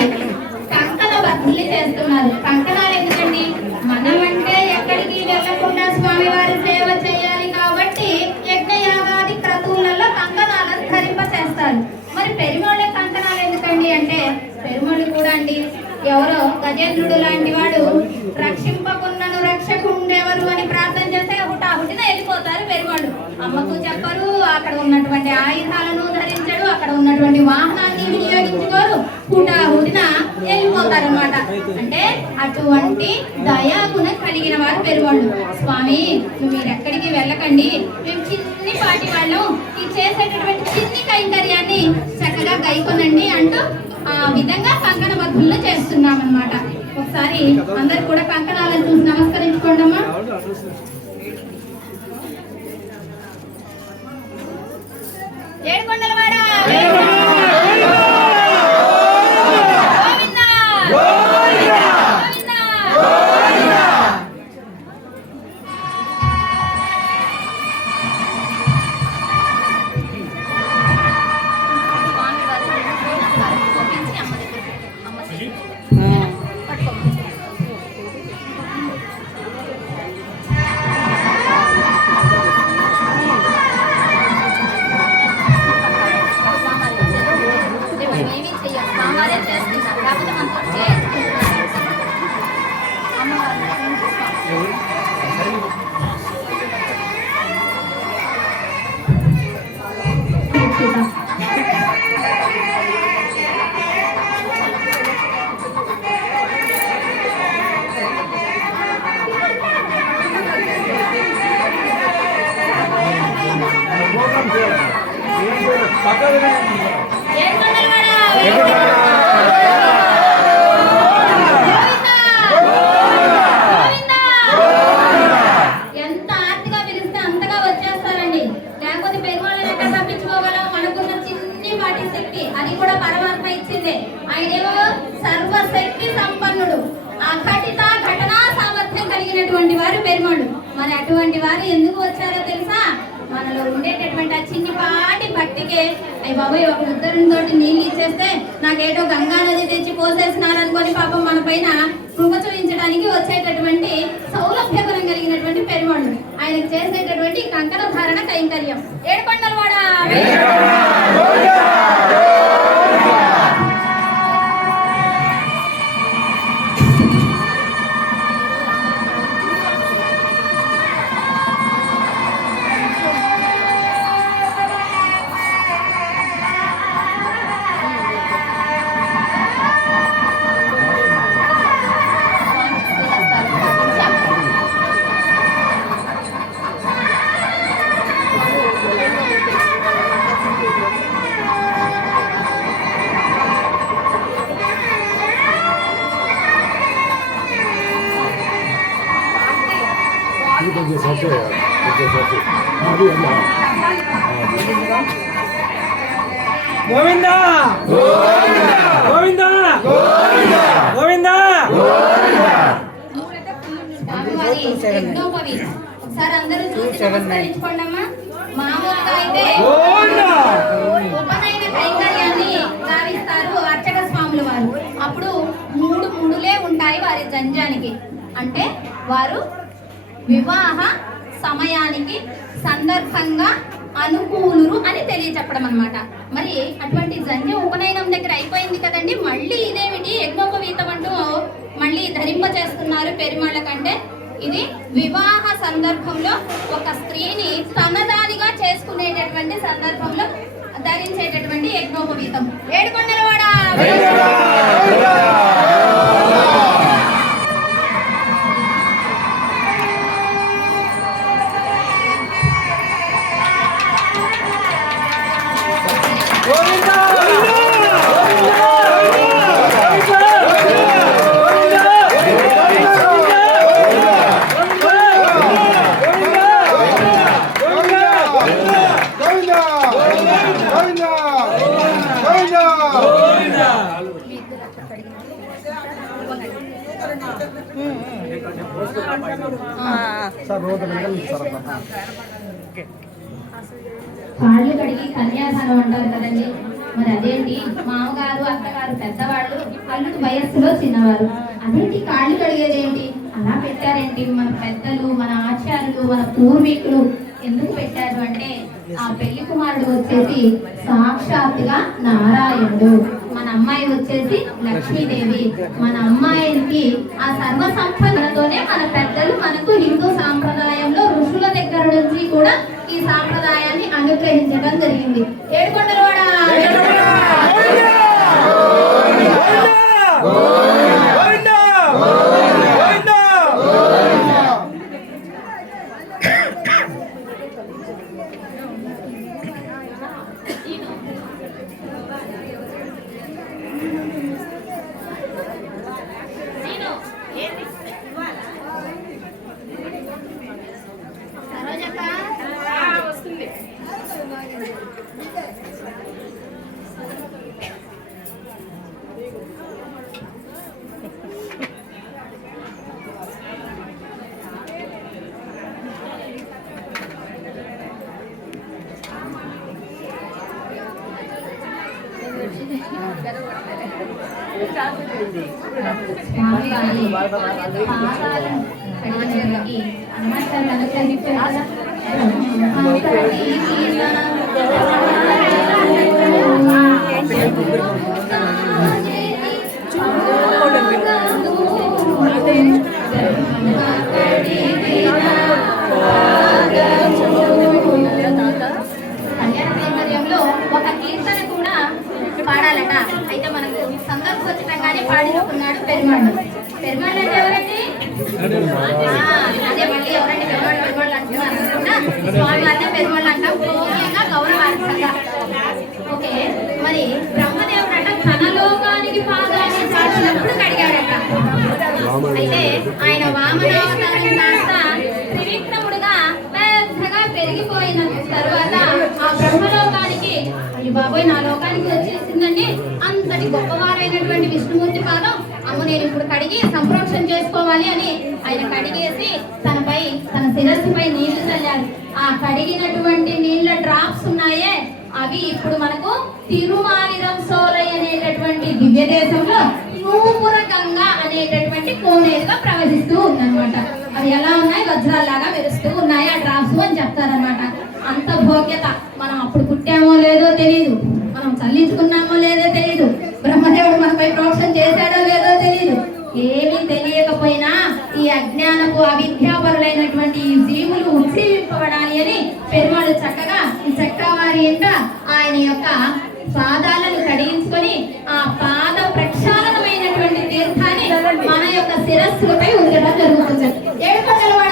కంకణ బదిలీ చేస్తున్నారు. కంకణాలు ఎందుకండి? మనమంటే ఎక్కడికి వెళ్ళకుండా స్వామివారి సేవ చేయాలి కాబట్టి యజ్ఞయాగాది క్రతువులలో కంకణాలను ధరింప చేస్తారు. మరి పెరుమాళ్ళ కంకణాలు ఎందుకండి అంటే, పెరుమాళ్ళు కూడా అండి ఎవరో గజేంద్రుడు లాంటి వాడు రక్షింపకున్నను రక్షకుండెవరు అని ప్రార్థన చేస్తే హుటాహుటిన వెళ్ళిపోతారు పెరుమాళ్ళు. అమ్మకు చెప్పరు, అక్కడ ఉన్నటువంటి ఆయుధాలను ధరించడు, అక్కడ అక్కడ ఉన్నటువంటి వాహనాన్ని వినియోగించుకోరు, హుటాహుటిన వెళ్ళిపోతారనమాట. అంటే అటువంటి దయాగుణం కలిగిన వారు పెరువాళ్ళు. స్వామి మీరు ఎక్కడికి వెళ్ళకండి, మేము చిన్నపాటి వాళ్ళం, ఈ చేసేటటువంటి చిన్ని కైంకర్యాన్ని చక్కగా గైకొనండి అంటూ ఆ విధంగా కంకణ బద్దులను చేస్తున్నాం అన్నమాట. ఒకసారి అందరు కూడా కంకణాలను చూసి నమస్కరించుకోండి అమ్మా. ఏడుకొండలవాడ గోవిందా గోవిందా. ఎంత ఆర్తిగా పిలిస్తే అంతగా వచ్చేస్తారండి. లేకపోతే పెరుమాళ్ళని ఎక్కడ తప్పించుకోగలం? మనకున్న చిన్ని వాటి శక్తి అది కూడా పరమాత్మ ఇచ్చిందే. ఆయనేమో సర్వశక్తి సంపన్నుడు, అఘటిత ఘటనా సామర్థ్యం కలిగినటువంటి వారు పెరుమాళ్ళు. మరి అటువంటి వారు ఎందుకు వచ్చారో తెలుసా? మనలో ఉండేటటువంటి ఆ చిన్నిపాటి భక్తికే అయ్యి బాబాయ్ ఒక ఉద్దరంతోటి నీళ్ళు ఇచ్చేస్తే నాకేటో గంగా నది తెచ్చి పోసేసినారనుకొని పాపం మన పైన కృప చూపించడానికి వచ్చేటటువంటి సౌలభ్యగుణం కలిగినటువంటి పెరుమాళ్ళు. ఆయనకు చేసేటటువంటి కంకణ ధారణ కైంకర్యం. ఏడుకొండలవాడ గోవిందా గోవిందా గోవిందా. ఒకసారి అందరూ చూసి నమస్కరించుకోండి అమ్మా. మామూలుగా అయితే ఉపనయన కైంకర్యాన్ని గావిస్తారు అర్చక స్వాముల వారు. అప్పుడు మూడు ముడులే ఉంటాయి వారి జంజానికి. అంటే వారు వివాహ సమయానికి సందర్భంగా అనుకూలురు అని తెలియచెప్పడం అన్నమాట. మరి అటువంటి జంజం ఉపనయనం దగ్గర అయిపోయింది కదండి, మళ్ళీ ఇదేమిటి యజ్ఞోపవీతం అంటూ మళ్ళీ ధరింప చేస్తున్నారు పెరుమాళ్ళ కంటే. ఇది వివాహ సందర్భంలో ఒక స్త్రీని తనదానిగా చేసుకునేటటువంటి సందర్భంలో ధరించేటటువంటి యజ్ఞోపవీతం. ఏడుకొండలవాడ కాళ్ళు కడిగి కన్యాదానం అంటారు కదండి. మరి అదేంటి, మామగారు అత్తగారు పెద్దవాళ్ళు, అల్లుడు వయస్సులో చిన్నవారు, అదేంటి కాళ్ళు కడిగేది ఏంటి? అలా పెట్టారేంటి? మన పెద్దలు, మన ఆచార్యులు, మన పూర్వీకులు ఎందుకు పెట్టారు అంటే, ఆ పెళ్లి కుమారుడు వచ్చేసి సాక్షాత్తుగా నారాయణుడు, మన అమ్మాయి వచ్చేసి లక్ష్మీదేవి. మన అమ్మాయికి ఆ సర్వ సంపదతోనే మన పెద్దలు మనకు హిందూ సాంప్రదాయంలో ఋషుల దగ్గర నుంచి కూడా ఈ సాంప్రదాయాన్ని అనుగ్రహించడం జరిగింది. ఏడుకొండలవాడ వస్తుంది. స్వామివారి పాదాలను కడిగినటువంటి నమస్కారాలు చదివించారు కదా. కళ్యాణ కైంకర్యంలో ఒక కీర్తన కూడా పాడాలట. అయితే మనకు సందర్భోచితంగానే పాడిస్తున్నాడు పెరుమాళ్ళు. పెరుమాళ్ళు అంటే ఎవరండి? అదే మళ్ళీ ఎవరండి పెరుమాళ్ళు అంటున్నారు అనుకున్నా. స్వామి వారిని పెరుమాళ్ళు అంటాం, గౌరవంగా గౌరవార్థంగా. ఓకే, మరి బ్రహ్మదేవుడు అంట తన లోకానికి పాదాన్ని చాచినప్పుడు కడిగాడట. అయితే ఆయన వామనావతారం కాస్త త్రివిక్రముడుగా పెద్దగా పెరిగిపోయిన తరువాత ఆ బ్రహ్మలోకానికి అయ్యి బాబోయ్ నా లోకానికి వచ్చేసిందండి, అంతటి గొప్పవారైనటువంటి విష్ణుమూర్తి పాదం అమ్మ నేను ఇప్పుడు కడిగి సంప్రోక్షణ చేసుకోవాలి అని ఆయన కడిగేసి తన శిరస్సుపై నీళ్లు చల్లారు. ఆ కడిగినటువంటి నీళ్ల డ్రాప్స్ ఉన్నాయే అవి ఇప్పుడు మనకు తిరుమాలిరం సోలై అనేటటువంటి దివ్య దేశంలో నూపుర గంగా అనేటటువంటి కోనేరుగా ప్రవహిస్తూ ఉందన్నమాట. అవి ఎలా ఉన్నాయి? వజ్రాల్లాగా మెరుస్తూ ఉన్నాయి ఆ డ్రాప్స్ అని చెప్తారనమాట. అంత భోగ్యత. మనం అప్పుడు పుట్టామో లేదో తెలియదు, మనం చల్లించుకున్నామో లేదో తెలియదు, బ్రహ్మదేవుడు మనపై ప్రోక్షణ చేశాడో లేదో తెలియదు. ఏమీ తెలియకపోయినా ఈ అజ్ఞానపు అవిద్యాపరులైనటువంటి ఈ జీవులు ఉజ్జీవింపబడాలి అని పెరుమాళ్ళు చక్కగా ఈ చక్కవారి ఎంట ఆయన యొక్క పాదాలను కడిగించుకొని ఆ పాద ప్రక్షాళనమైనటువంటి తీర్థాన్ని మన యొక్క శిరస్సులపై ఉంచడం జరుగుతుంది. ఏడుకొండలవాడ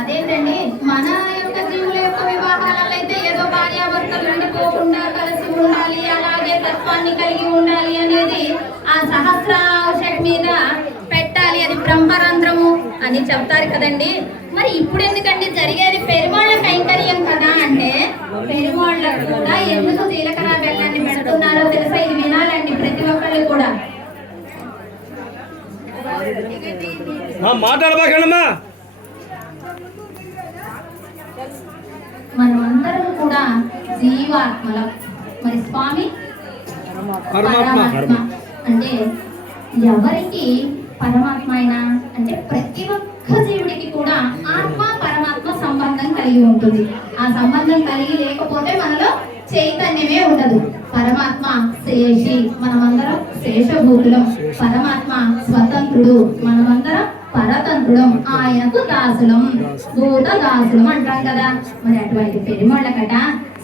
అదేంటండి, మన యొక్క జీవుల యొక్క వివాహాలలో అయితే ఏదో భార్యాభర్తలు ఉండిపోకుండా కలిసి ఉండాలి, అలాగే తత్వాన్ని కలిగి ఉండాలి అనేది ఆ సహస్రావశక్ మీద పెట్టాలి, అది బ్రహ్మరంధ్రము అని చెప్తారు కదండి. మరి ఇప్పుడు ఎందుకండి జరిగేది పెరుమాళ్ళ కైంకర్యం కదా అంటే, పెరుమాళ్ళకు కూడా ఎందుకు జీలకర్ర బెల్లాన్ని పెడుతున్నారో తెలుసా? ఇది వినాలండి ప్రతి ఒక్కళ్ళు కూడా. మాట్లాడబాకండమ్మా. మనమందరం కూడా జీవాత్మలం. మరి స్వామి పరమాత్మ అంటే ఎవరికి పరమాత్మ అయినా అంటే ప్రతి ఒక్క జీవుడికి కూడా ఆత్మ పరమాత్మ సంబంధం కలిగి ఉంటుంది. ఆ సంబంధం కలిగి లేకపోతే మనలో చైతన్యమే ఉండదు. పరమాత్మ శేషి, మనమందరం శేషభూతులం. పరమాత్మ స్వతంత్రుడు, మనమందరం పరతంత్రుడం, ఆయనకు దాసులం, భూత దాసులం అంటాం కదా. మరి అటువంటి పెరుమాళ్ళకట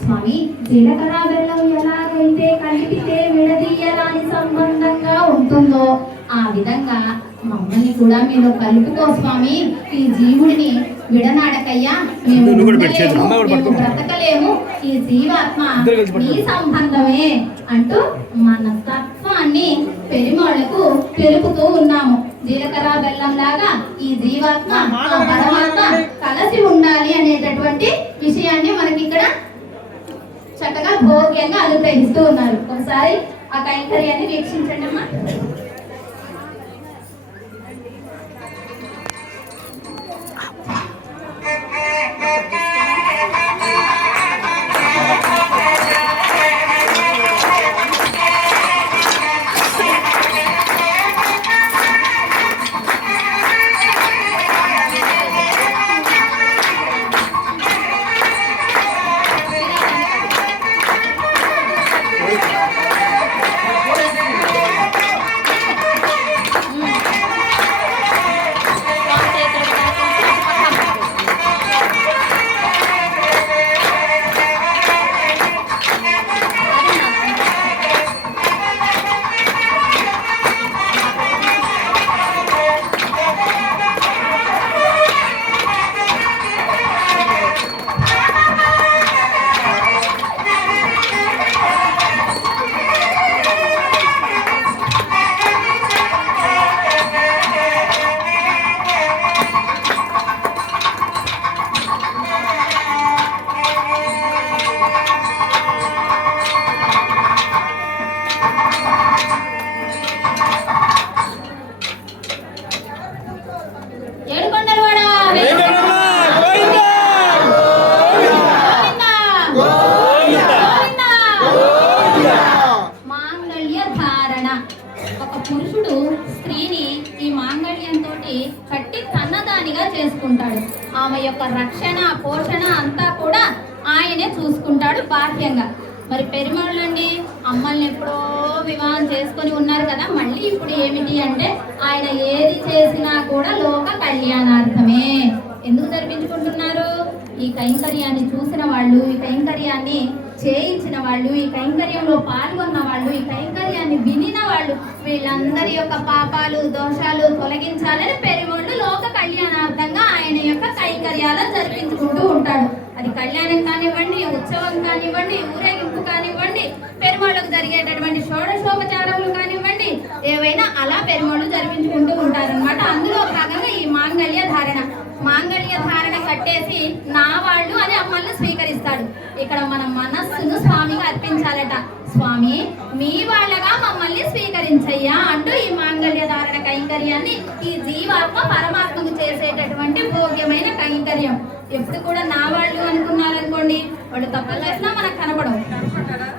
స్వామి జీలకర్ర బెల్లం ఎలాగైతే కలిపితే విడదీయరాని సంబంధంగా ఉంటుందో ఆ విధంగా మమ్మల్ని కూడా మీరు కలుపుకో స్వామి. ఈ జీవుడిని విడనాడకయ్యా, మేము బ్రతకలేము, ఈ జీవాత్మ నీ సంబంధమే అంటూ మన తత్వాన్ని పెరుమాళ్లకు తెలుపుతూ ఉన్నాము. జీలకర్ర బెల్లం లాగా ఈ జీవాత్మ పరమాత్మ కలిసి ఉండాలి అనేటటువంటి విషయాన్ని మనకి ఇక్కడ చక్కగా భోగ్యంగా అనుగ్రహిస్తూ ఉన్నారు. ఒకసారి ఆ కైంకర్యాన్ని వీక్షించండి అమ్మా. చేసుకుంటాడు. ఆమె యొక్క రక్షణ పోషణ అంతా కూడా ఆయనే చూసుకుంటాడు బాహ్యంగా. మరి పెరుమాళ్ళు అండి అమ్మల్ని ఎప్పుడో వివాహం చేసుకొని ఉన్నారు కదా, మళ్ళీ ఇప్పుడు ఏమిటి అంటే ఆయన ఏది చేసినా కూడా లోక కళ్యాణార్థమే. ఎందుకు జరిపించుకుంటున్నారు? ఈ కైంకర్యాన్ని చూసిన వాళ్ళు, ఈ కైంకర్యాన్ని చేయించిన వాళ్ళు, ఈ కైంకర్యంలో పాల్గొన్న వాళ్ళు, ఈ కైంకర్యాన్ని వినిన వాళ్ళు, వీళ్ళందరి యొక్క పాపాలు దోషాలు తొలగించాలని పెరుమాళ్ళు లోక కళ్యాణార్థంగా ఆయన యొక్క కైంకర్యాలను జరిపించుకుంటూ ఉంటాడు. అది కళ్యాణం కానివ్వండి, ఉత్సవం కానివ్వండి, ఊరేగింపు కానివ్వండి, పెరుమాళ్ళకు జరిగేటటువంటి షోడశోపచారములు కానివ్వండి, ఏవైనా అలా పెరుమాళ్ళు జరిపించుకుంటూ ఉంటారనమాట. అందులో భాగంగా ఈ మాంగళ్య ధారణ. మాంగళ్య ధారణ కట్టేసి నా వాళ్ళు అని అమ్మల్ని స్వీకరిస్తాడు. ఇక్కడ మన మనస్సును స్వామిగా అర్పించాలట. స్వామి మీ వాళ్ళగా మమ్మల్ని స్వీకరించయ్యా అంటూ ఈ మాంగళ్య ధారణ కైంకర్యాన్ని ఈ జీవాత్మ పరమాత్మకు చేసేటటువంటి భోగ్యమైన కైంకర్యం. ఎప్పుడు కూడా నా వాళ్ళు అనుకున్నారనుకోండి, వాళ్ళు తప్పులు చేసినా మనకు కనపడవు,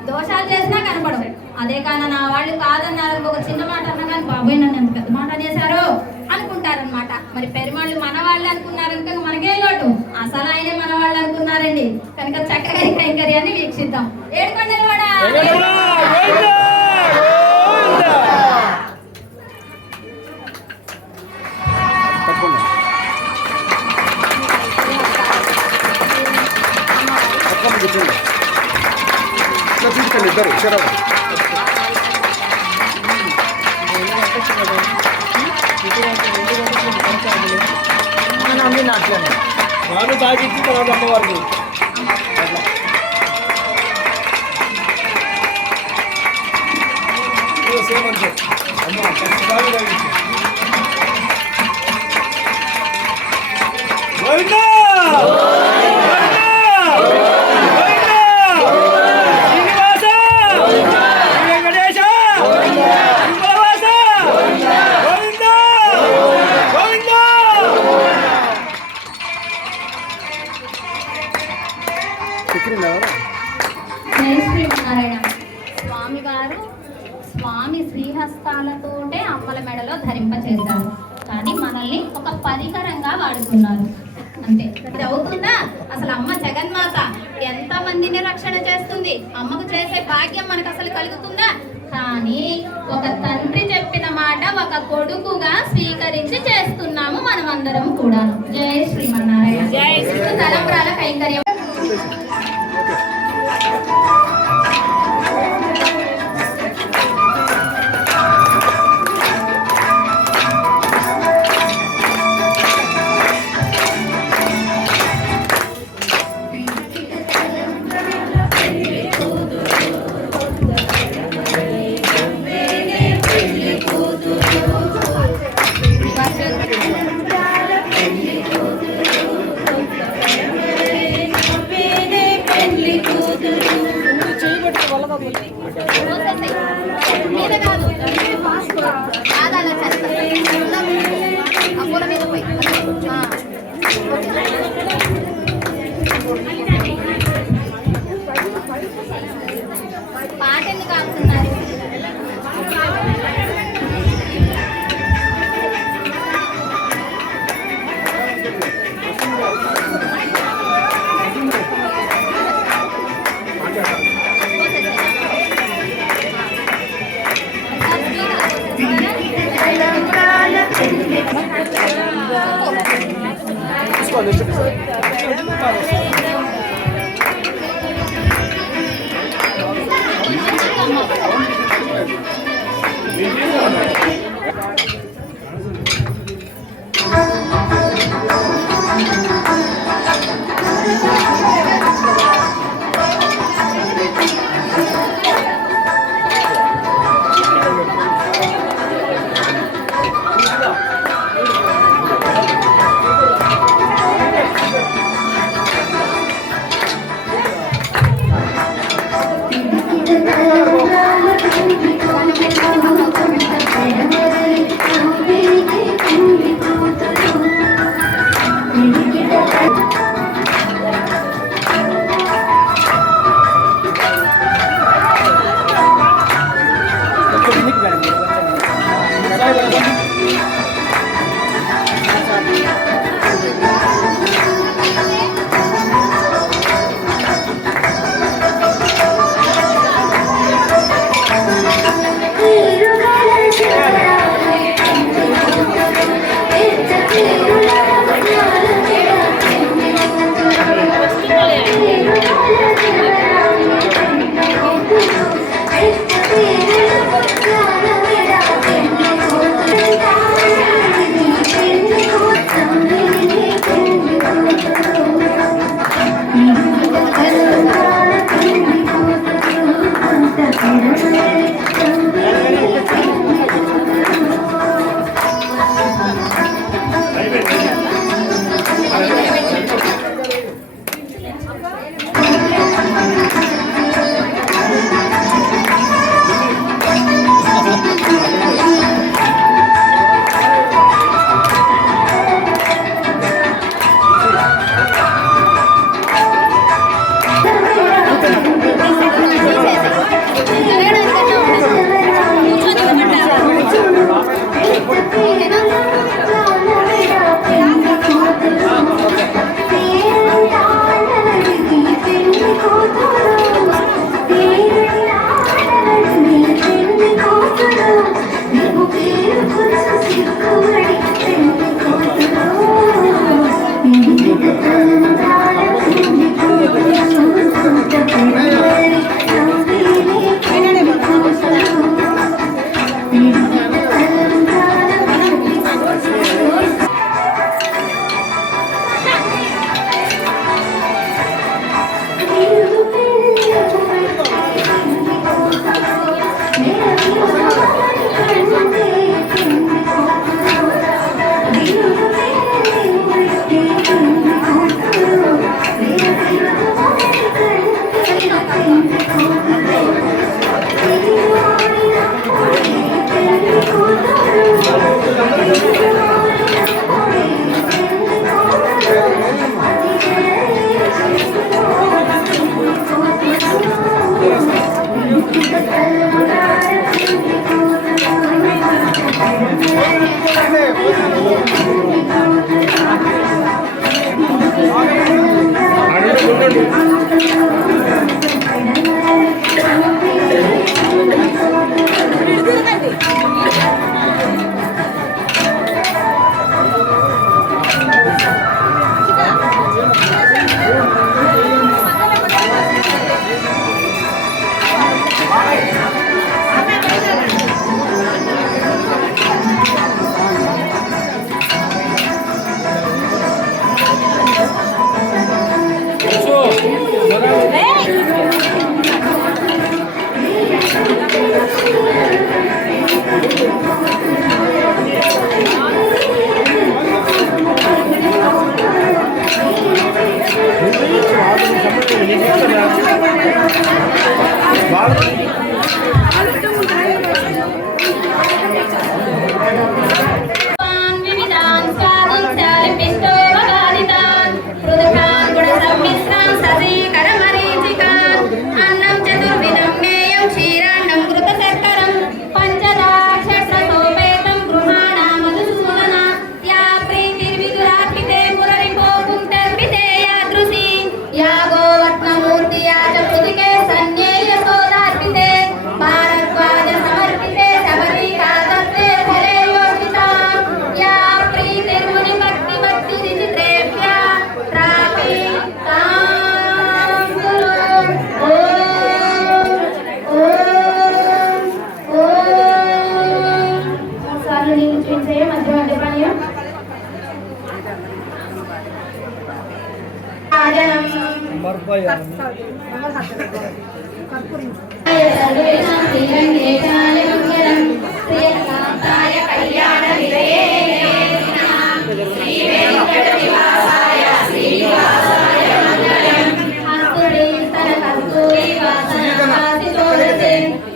దోషాలు చేసినా కనపడవు. అదే కానీ నా వాళ్ళు కాదన్నారు, ఒక చిన్న మాట అన్నా కానీ బాబాయ్ నన్ను ఎంత పెద్ద మాట అనేశారో అనుకుంటారనమాట. మరి పెరుమాళ్ళు మన వాళ్ళు అనుకున్నారనుక మనకే లోటు, అసలు ఆయనే మన వాళ్ళు అనుకున్నారండి. కనుక చక్కగా ఈ కైంకర్యాన్ని వీక్షిద్దాం. ఏడుకొండల వాడ తీసుకెళ్ళి ఇద్దరు శరవ వాడు తాగించి తర్వాత అమ్మవారికి సేమ్ అంతే అమ్మ ఖచ్చితంగా తాగించి జై శ్రీమన్నారాయణ. స్వామివారు స్వామి శ్రీహస్తాలతోటే అమ్మల మెడలో ధరింపచేశారు, కానీ మనల్ని ఒక పరికరంగా వాడుకున్నారు అంతే. ఇది అవుతుందా? అసలు అమ్మ జగన్మాత ఎంత మందిని రక్షణ చేస్తుంది, అమ్మకు చేసే భాగ్యం మనకు అసలు కలుగుతుందా? కానీ ఒక తండ్రి చెప్పిన మాట ఒక కొడుకుగా స్వీకరించి చేస్తున్నాము మనమందరం కూడా. జై శ్రీమన్నారాయణ. జై శ్రీ తలంబ్రాల కైంకర్యం. మీద కాదు ఆదాల పూల మీద పోయి పాట ఎందుకు ఆపుతున్నారు?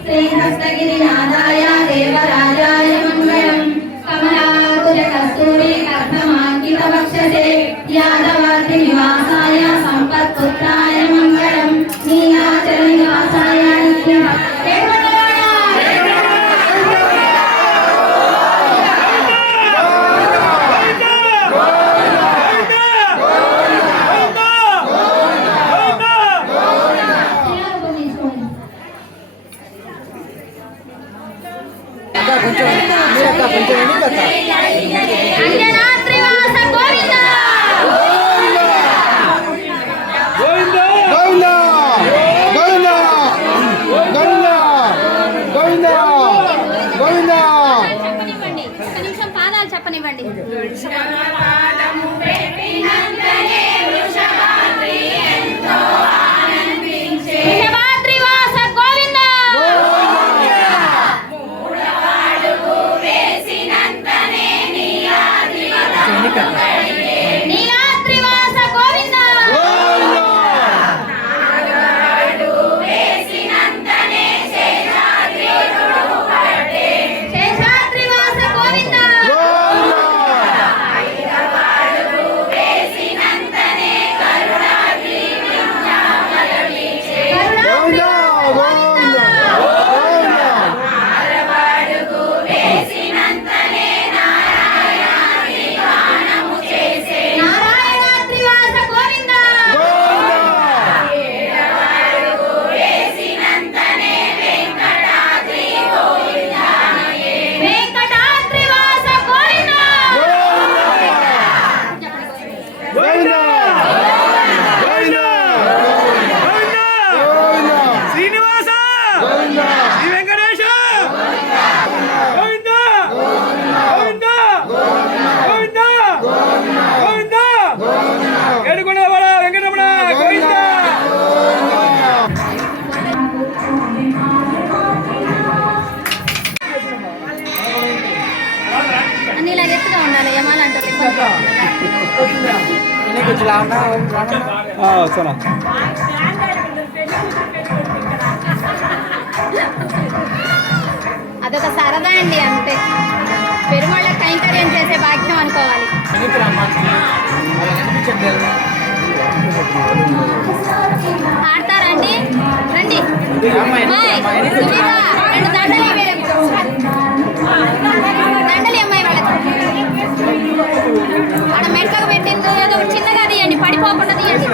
శ్రీహస్తగిరినాథాయ దేవరాజాయ మంగళం కమలాకుల కస్తూరి కర్ణమాంకిత వక్షసే యాదవాద్రి నివాసాయ సంపత్పుత్రాయ మంగళం నీలాచల నివాసాయ కొంచెం వెనక అంజనాద్రివాస గోవింద గోవిందా గోవిందా గోవిందా గోవిందా గోవిందా చెప్పనివ్వండి, ఒక నిమిషం పాదాలు చెప్పనివ్వండి. వృషభాద్రివాస గోవింద నీలాద్రివాస గోవింద శేషాద్రివాస గోవింద గోవిందా గోవిందా నారాయణాద్రివాస గోవింద వెంకటాద్రివాస గోవింద గోవిందా గోవిందా గోవిందా శ్రీనివాస గోవిందా శ్రీ వెంకటేశ గోవింద గోవింద గోవింద గోవింద ఏడుకొండలవాడ వెంకటరమణ గోవింద అన్ని ఇలా ఎత్తుగా ఉండాలి ఏమాలంటే సరే అదొక సరదా అండి అంతే. పెరుమాళ్ళ కైంకర్యం చేసే భాగ్యం అనుకోవాలి. ఆడతారండి రండి. అమ్మాయి, సునీత, రెండు దండలు ఇవ్వండి. దండలు అమ్మాయి వాళ్ళకి ఆడ మెడకకు పెట్టిందో ఏదో ఒకటి చిన్నగా తీయండి, పడిపోకుండా తీయండి.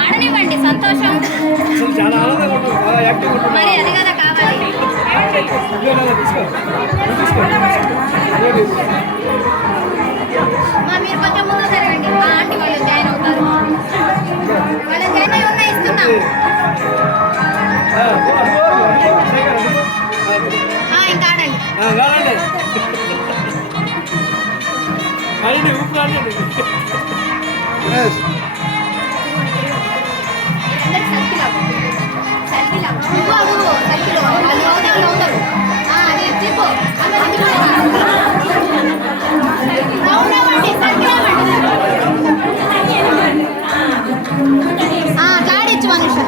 ఆడనివ్వండి, సంతోషం. చాలా ఆనందంగా ఉంటుంది, చాలా యాక్టివ్ ఉంటుంది. మరి అది కదా కావాలి. మా మీరు కొంచెం ముందు జరగండి. ఆ ఆంటీ వాళ్ళు జాయిన్ అవుతారు. వాళ్ళ జాయిన్ అయి ఉన్న ఇస్తున్నాం. ఇంకా ఆడండి. కాదండి అయ్యండి ఊపిరాడండి. నువ్వు అడుగు సర్కిలో వాళ్ళు అవుతారు అవుతారు. అది తిప్పు రౌండ్ అవ్వండి, సర్కిల్ అవ్వండి. జాడిచ్చు మనుషులు.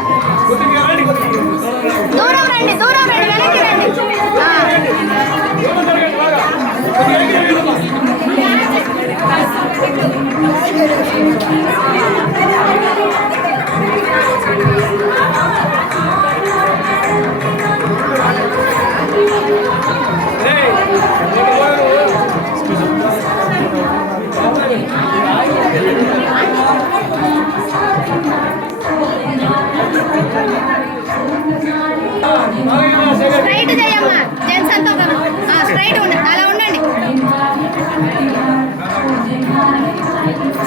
దూరం రండి, దూరం రండి, వెనక్కి రండి. స్ట్రైట్ చేయమ్మా, జెంట్స్ అంతా స్ట్రైట్ ఉండండి, అలా ఉండండి.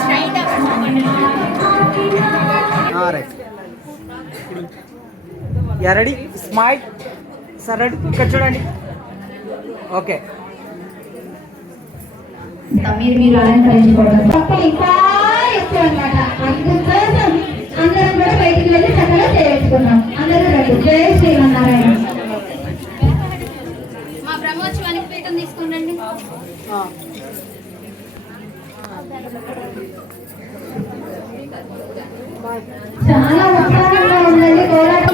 Straight ready smile sir, ready ఇక్కడ చూడండి. ఓకే, మీరు అలంకరించుకోవడం ఎక్కువ అన్నమాట. అందుకోసం అందరం కూడా బయటికి వెళ్ళి చక్కగా చేయించుకున్నాం. అందరూ రండి. జై శ్రీమన్నారాయణ. మా బ్రహ్మోత్సవానికి పీఠం తీసుకుంటండి. చాలా ఉత్సాహంగా ఉందండి కోలాటం.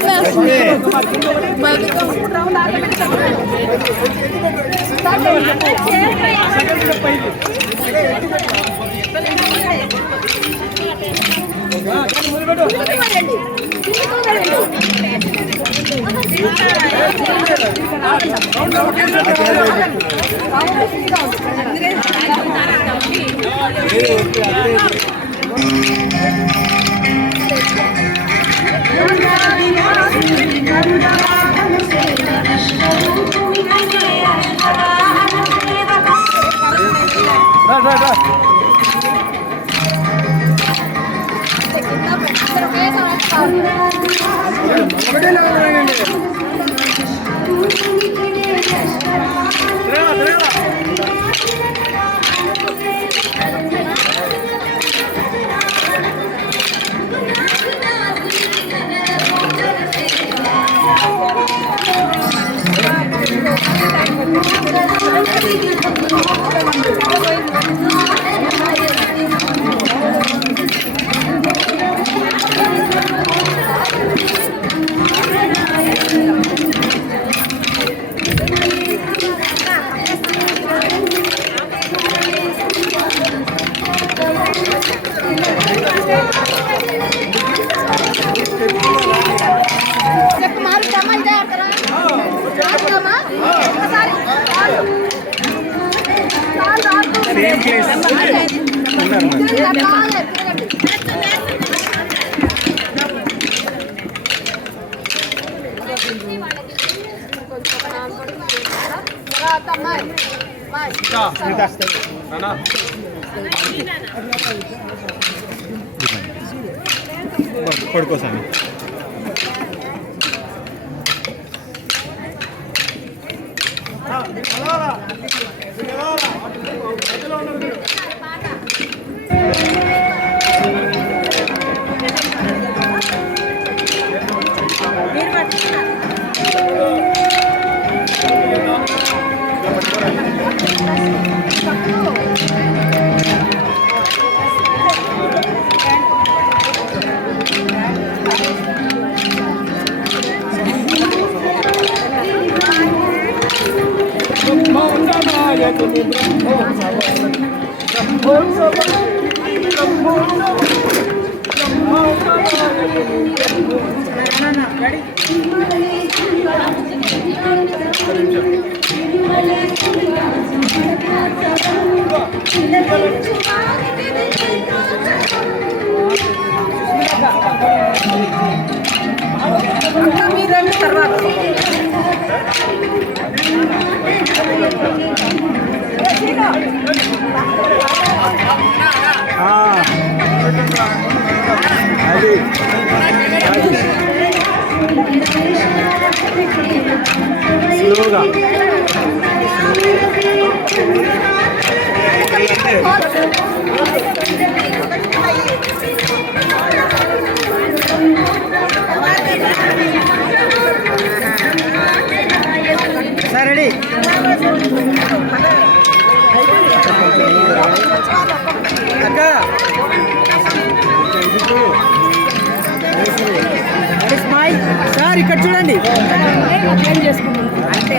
పడుకోసాను. స్లోగా సార్ రెడీ. అక్క స్మైల్ సార్ ఇక్కడ చూడండి. అంటే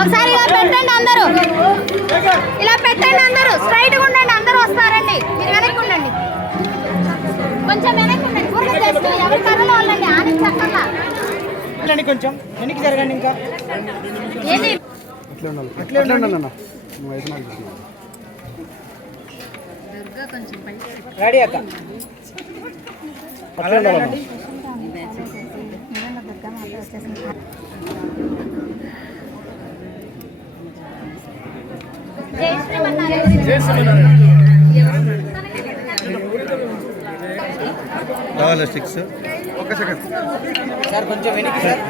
ఒకసారి ఇలా పెట్టండి అందరూ, ఇలా పెట్టండి అందరూ, స్ట్రైట్ గా ఉండండి, అందరూ వస్తారండి. మీరు వెనక్కి ఉండండి, కొంచెం వెనక్కి ఉండండి. జస్ట్ ఎవరి కర్రలో వాళ్ళండి, ఆని చక్కర్లా కొంచెం వెనక్కి జరగండి. ఇంకా ఏంటి అట్లే ఉండాలి. రెడీ అక్క. అట్లే ఉండాలి. జై శ్రీమన్నారాయణ. కావాలా స్టిక్స్? ఒక్క సెకండ్ సార్ కొంచెం వెనక్కి సార్.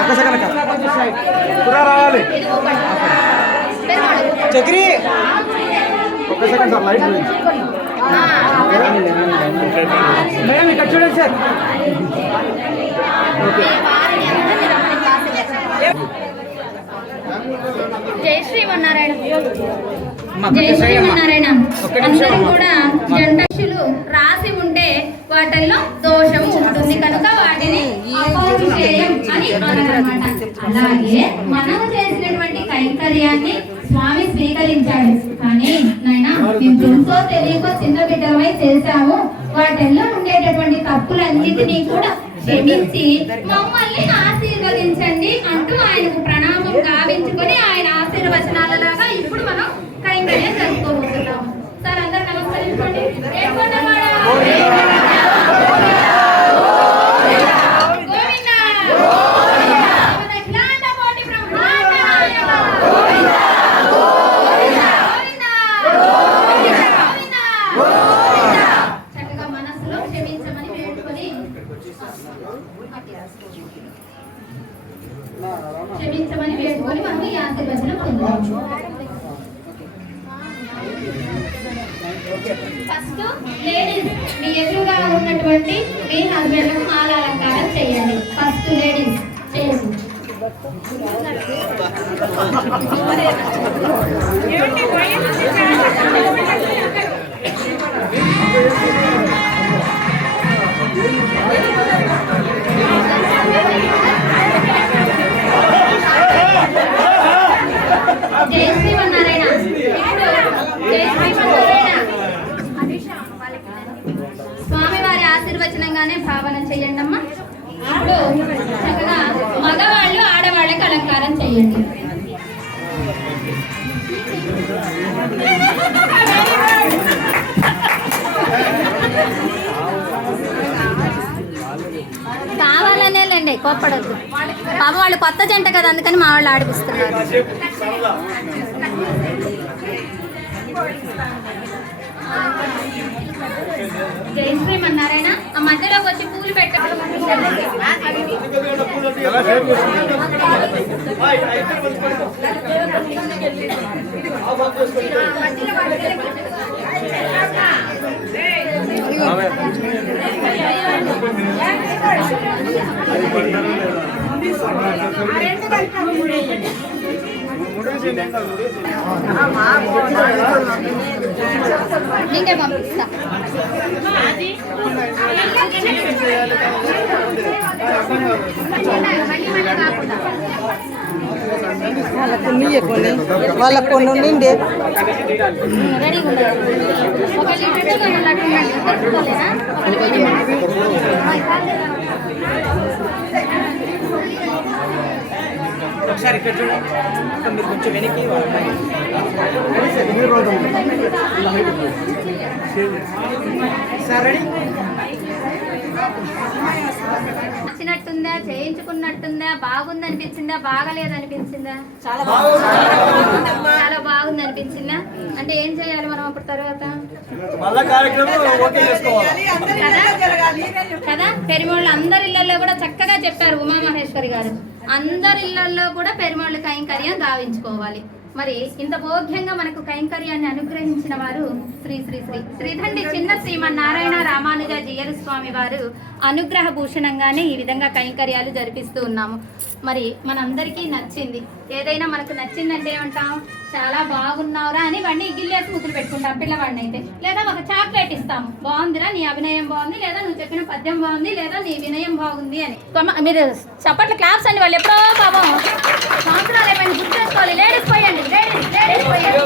ఒక్క సెకండ్ రావాలి. చక్రి ఒక్క సెకండ్ సార్, లైట్ గురించి. మేడం ఇక్కడ చూడండి సార్. జై శ్రీమన్నారాయణ. జై శ్రీమన్నారాయణ. అందరూ కూడా జంటక్షులు రాసి ఉంటే వాటిల్లో దోషం ఉంటుంది కనుక వాటిని అపౌరుషేయం అని అన్నారన్నమాట. అలాగే మనం చేసినటువంటి కైంకర్యాన్ని స్వామి స్వీకరించాడు. కానీ నాయనా మేము తెలుసో తెలియకో చిన్న బిడ్డలమై చేశాము, వాటిల్లో ఉండేటటువంటి తప్పులన్నిటినీ కూడా క్షమించి మమ్మల్ని ఆశీర్వదించండి అంటూ ఆయనకు ప్రణామం గావించుకొని ఆయన ఆశీర్వచనాలలాగా ఇప్పుడు మనం కైంకర్యం జరుపుకోబోతున్నాము. సార్ అందరు నమస్కరించుకోండి. చక్కగా మనసులో క్షమించమని వేడుకొని మనం ఈ ఆశీర్వచనం పొందాము. ఫస్ట్ లేడీస్ మీ ఎదురుగా ఉన్నటువంటి మీ హస్బెండ్లకు మాల అలంకారం చేయండి. ఫస్ట్ లేడీస్ చేయండి. జై శ్రీమన్నారాయణ. జై శ్రీమన్నారాయణ. స్వామివారి ఆశీర్వచనంగానే భావన చెయ్యండి అమ్మా. ఇప్పుడు చక్కగా మగవాళ్ళు ఆడవాళ్ళకి అలంకారం చేయండి. కావాలనేలేండి, కోప్పడద్దు. పాప వాళ్ళు కొత్త జంట కదా, అందుకని మా వాళ్ళు ఆడిపిస్తున్నారు. జై శ్రీమన్నారాయణ. ఆ మధ్యలోకి వచ్చి పూలు పెట్టాలి. నీకే పంపిస్తా. వాళ్ళకు కొన్ని ఉండిండి. రెడీగా ఉండాలి. ఒక లీటర్ ఒకసారి ఇక్కడ చూడండి అక్క, మీరు కొంచెం వెనక్కి సార్ రెడీ. నచ్చినట్టుందా, చేయించుకున్నట్టుందా, బాగుంది అనిపించిందా, బాగలేదు అనిపించిందా? చాలా బాగుంది అనిపించిందా? అంటే ఏం చేయాలి మనం అప్పుడు తర్వాత కదా? పెరుమాళ్ళు అందరి ఇళ్లలో కూడా చక్కగా చెప్పారు ఉమామహేశ్వరి గారు. అందరి ఇళ్లలో కూడా పెరుమాళ్ళు కైంకర్యం గావించుకోవాలి. మరి ఇంత భోగ్యంగా మనకు కైంకర్యాన్ని అనుగ్రహించిన వారు శ్రీ శ్రీ శ్రీ శ్రీధండి చిన్న శ్రీమన్నారాయణ రామానుజ జీయర్ స్వామి వారు అనుగ్రహ భూషణంగానే ఈ విధంగా కైంకర్యాలు జరిపిస్తూ ఉన్నాము. మరి మనందరికీ నచ్చింది. ఏదైనా మనకు నచ్చిందంటే ఏమంటాం, చాలా బాగున్నావురా అని వాడిని గిల్లేసి ముద్దులు పెట్టుకుంటాం పిల్లవాడిని అయితే. లేదా ఒక చాక్లెట్ ఇస్తాము, బాగుందిరా నీ అభినయం బాగుంది, లేదా నువ్వు చెప్పిన పద్యం బాగుంది, లేదా నీ వినయం బాగుంది అని. మీరు చప్పట్ల క్లాప్స్ అండి. వాళ్ళు ఎప్పుడో పాపం సంవత్సరాలు ఏమైనా గుర్తు చేసుకోవాలి. లేడీస్ పోయండి, లేడీస్ పోయండి.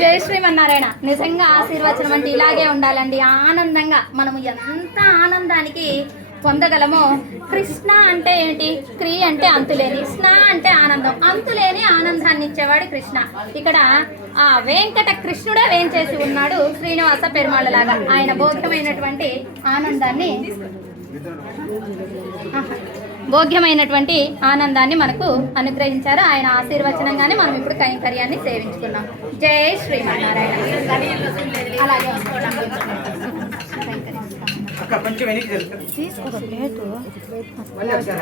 జై శ్రీమన్నారాయణ. నిజంగా ఆశీర్వచనం అంటే ఇలాగే ఉండాలండి. ఆనందంగా మనము ఎంత ఆనందానికి పొందగలమో. కృష్ణ అంటే ఏంటి? క్రీ అంటే అంతులేని, స్న అంటే ఆనందం, అంతులేని ఆనందాన్ని ఇచ్చేవాడు కృష్ణ. ఇక్కడ ఆ వెంకట కృష్ణుడే వేంచేసి ఉన్నాడు శ్రీనివాస పెరుమాళ్ళలాగా. ఆయన భోగ్యమైనటువంటి ఆనందాన్ని మనకు అనుగ్రహించారు. ఆయన ఆశీర్వచనంగానే మనం ఇప్పుడు కైంకర్యాన్ని సేవించుకున్నాం. జై శ్రీమన్నారాయణ. అలాగే కొంచెం వెనక్కి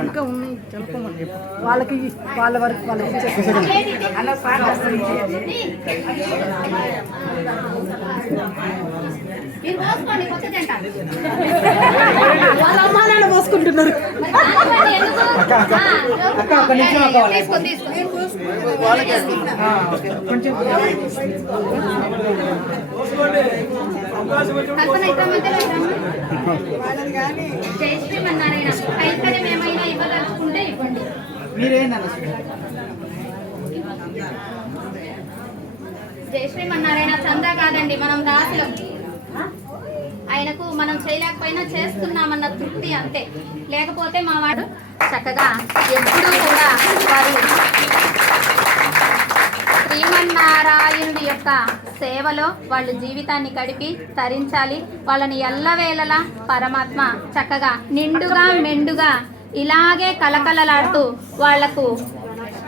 ఇంకా ఉన్నాయి చదువుకోమని చెప్పు. వాళ్ళకి వాళ్ళ వరకు వాళ్ళకి వాళ్ళ అమ్మా నాన్న పోసుకుంటున్నారు. జై శ్రీమన్నారాయణ. కైంకర్యం ఏమైనా ఇవ్వదలుచుకుంటే ఇవ్వండి. జై శ్రీమన్నారాయణ. చందా కాదండి, మనం దాసులం. ఆయనకు మనం చేయలేకపోయినా చేస్తున్నామన్న తృప్తి అంతే. లేకపోతే మా వాడు చక్కగా ఎప్పుడూ కూడా వారు శ్రీమన్నారాయణుడి యొక్క సేవలో వాళ్ళు జీవితాన్ని గడిపి తరించాలి. వాళ్ళని ఎల్లవేళలా పరమాత్మ చక్కగా నిండుగా మెండుగా ఇలాగే కలకలలాడుతూ వాళ్లకు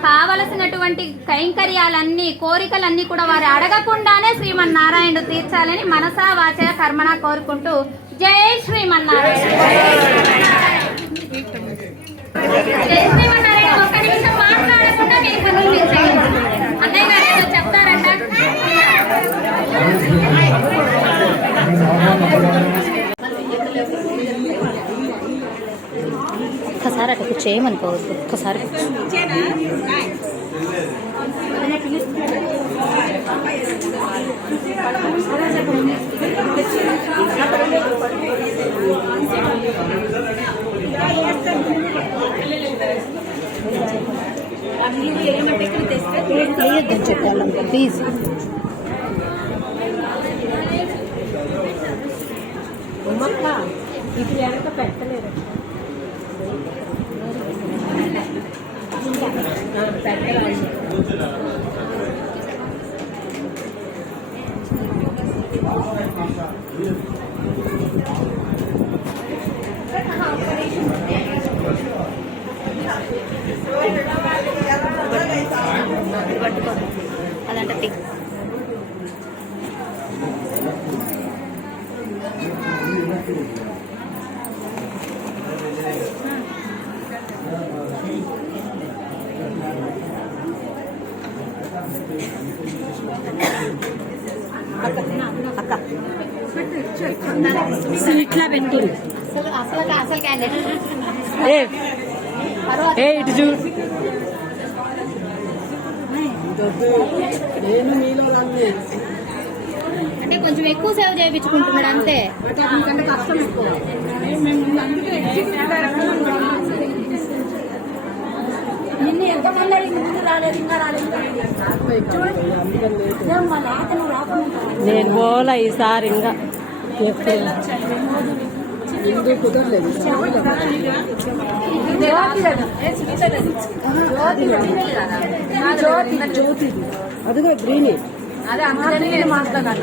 కావలసినటువంటి కైంకర్యాలన్నీ, కోరికలన్నీ కూడా వారు అడగకుండానే శ్రీమన్నారాయణుడు తీర్చాలని మనసా వాచ కర్మణ కోరుకుంటూ జై శ్రీమన్నారాయణ. జై శ్రీమన్నారాయణ. ఒక్క నిమిషం మాట్లాడకుండా మీరు కనులు తెచ్చేయండి. అన్నయ్య గారు ఏదో చెప్తారంట. ఒక్కసారి అటు చేయమనుకోవద్దు. ఒక్కసారి చెప్పాలంటే ప్లీజ్. ఇప్పుడు వెనక పెట్టలేదు. అలాంటి ఇట్లా పెట్టు. అసలు క్యాండిడేట్ ఇటు చూడు. నేను నీళ్ళు అంటే కొంచెం ఎక్కువ సేవ చేయించుకుంటున్నాడు అంతే. నేను పోలా ఈసారి ఇంకా ముందు కుదరలేదు. జ్యోతి అదిగో గ్రీన్ అదే అందరినీ మాట్లాడాలి.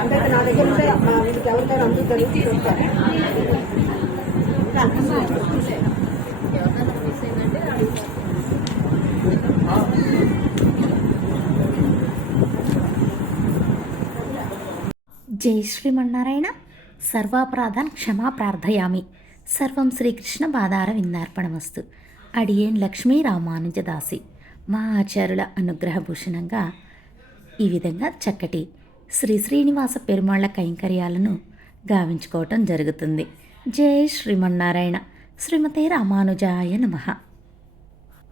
అంటే నా దగ్గర ఉంటే ఎవరికైనా అందుకు జై శ్రీమన్నారాయణ. సర్వాపరాధాన్ క్షమా ప్రార్థయామి. సర్వం శ్రీకృష్ణ బాధార విందార్పణమస్తు. అడియేన్ లక్ష్మీ రామానుజదాసి. మా ఆచార్యుల అనుగ్రహభూషణంగా ఈ విధంగా చక్కటి శ్రీ శ్రీనివాస పెరుమాళ్ల కైంకర్యాలను గావించుకోవటం జరుగుతుంది. జై శ్రీమన్నారాయణ. శ్రీమతే రామానుజాయ నమః.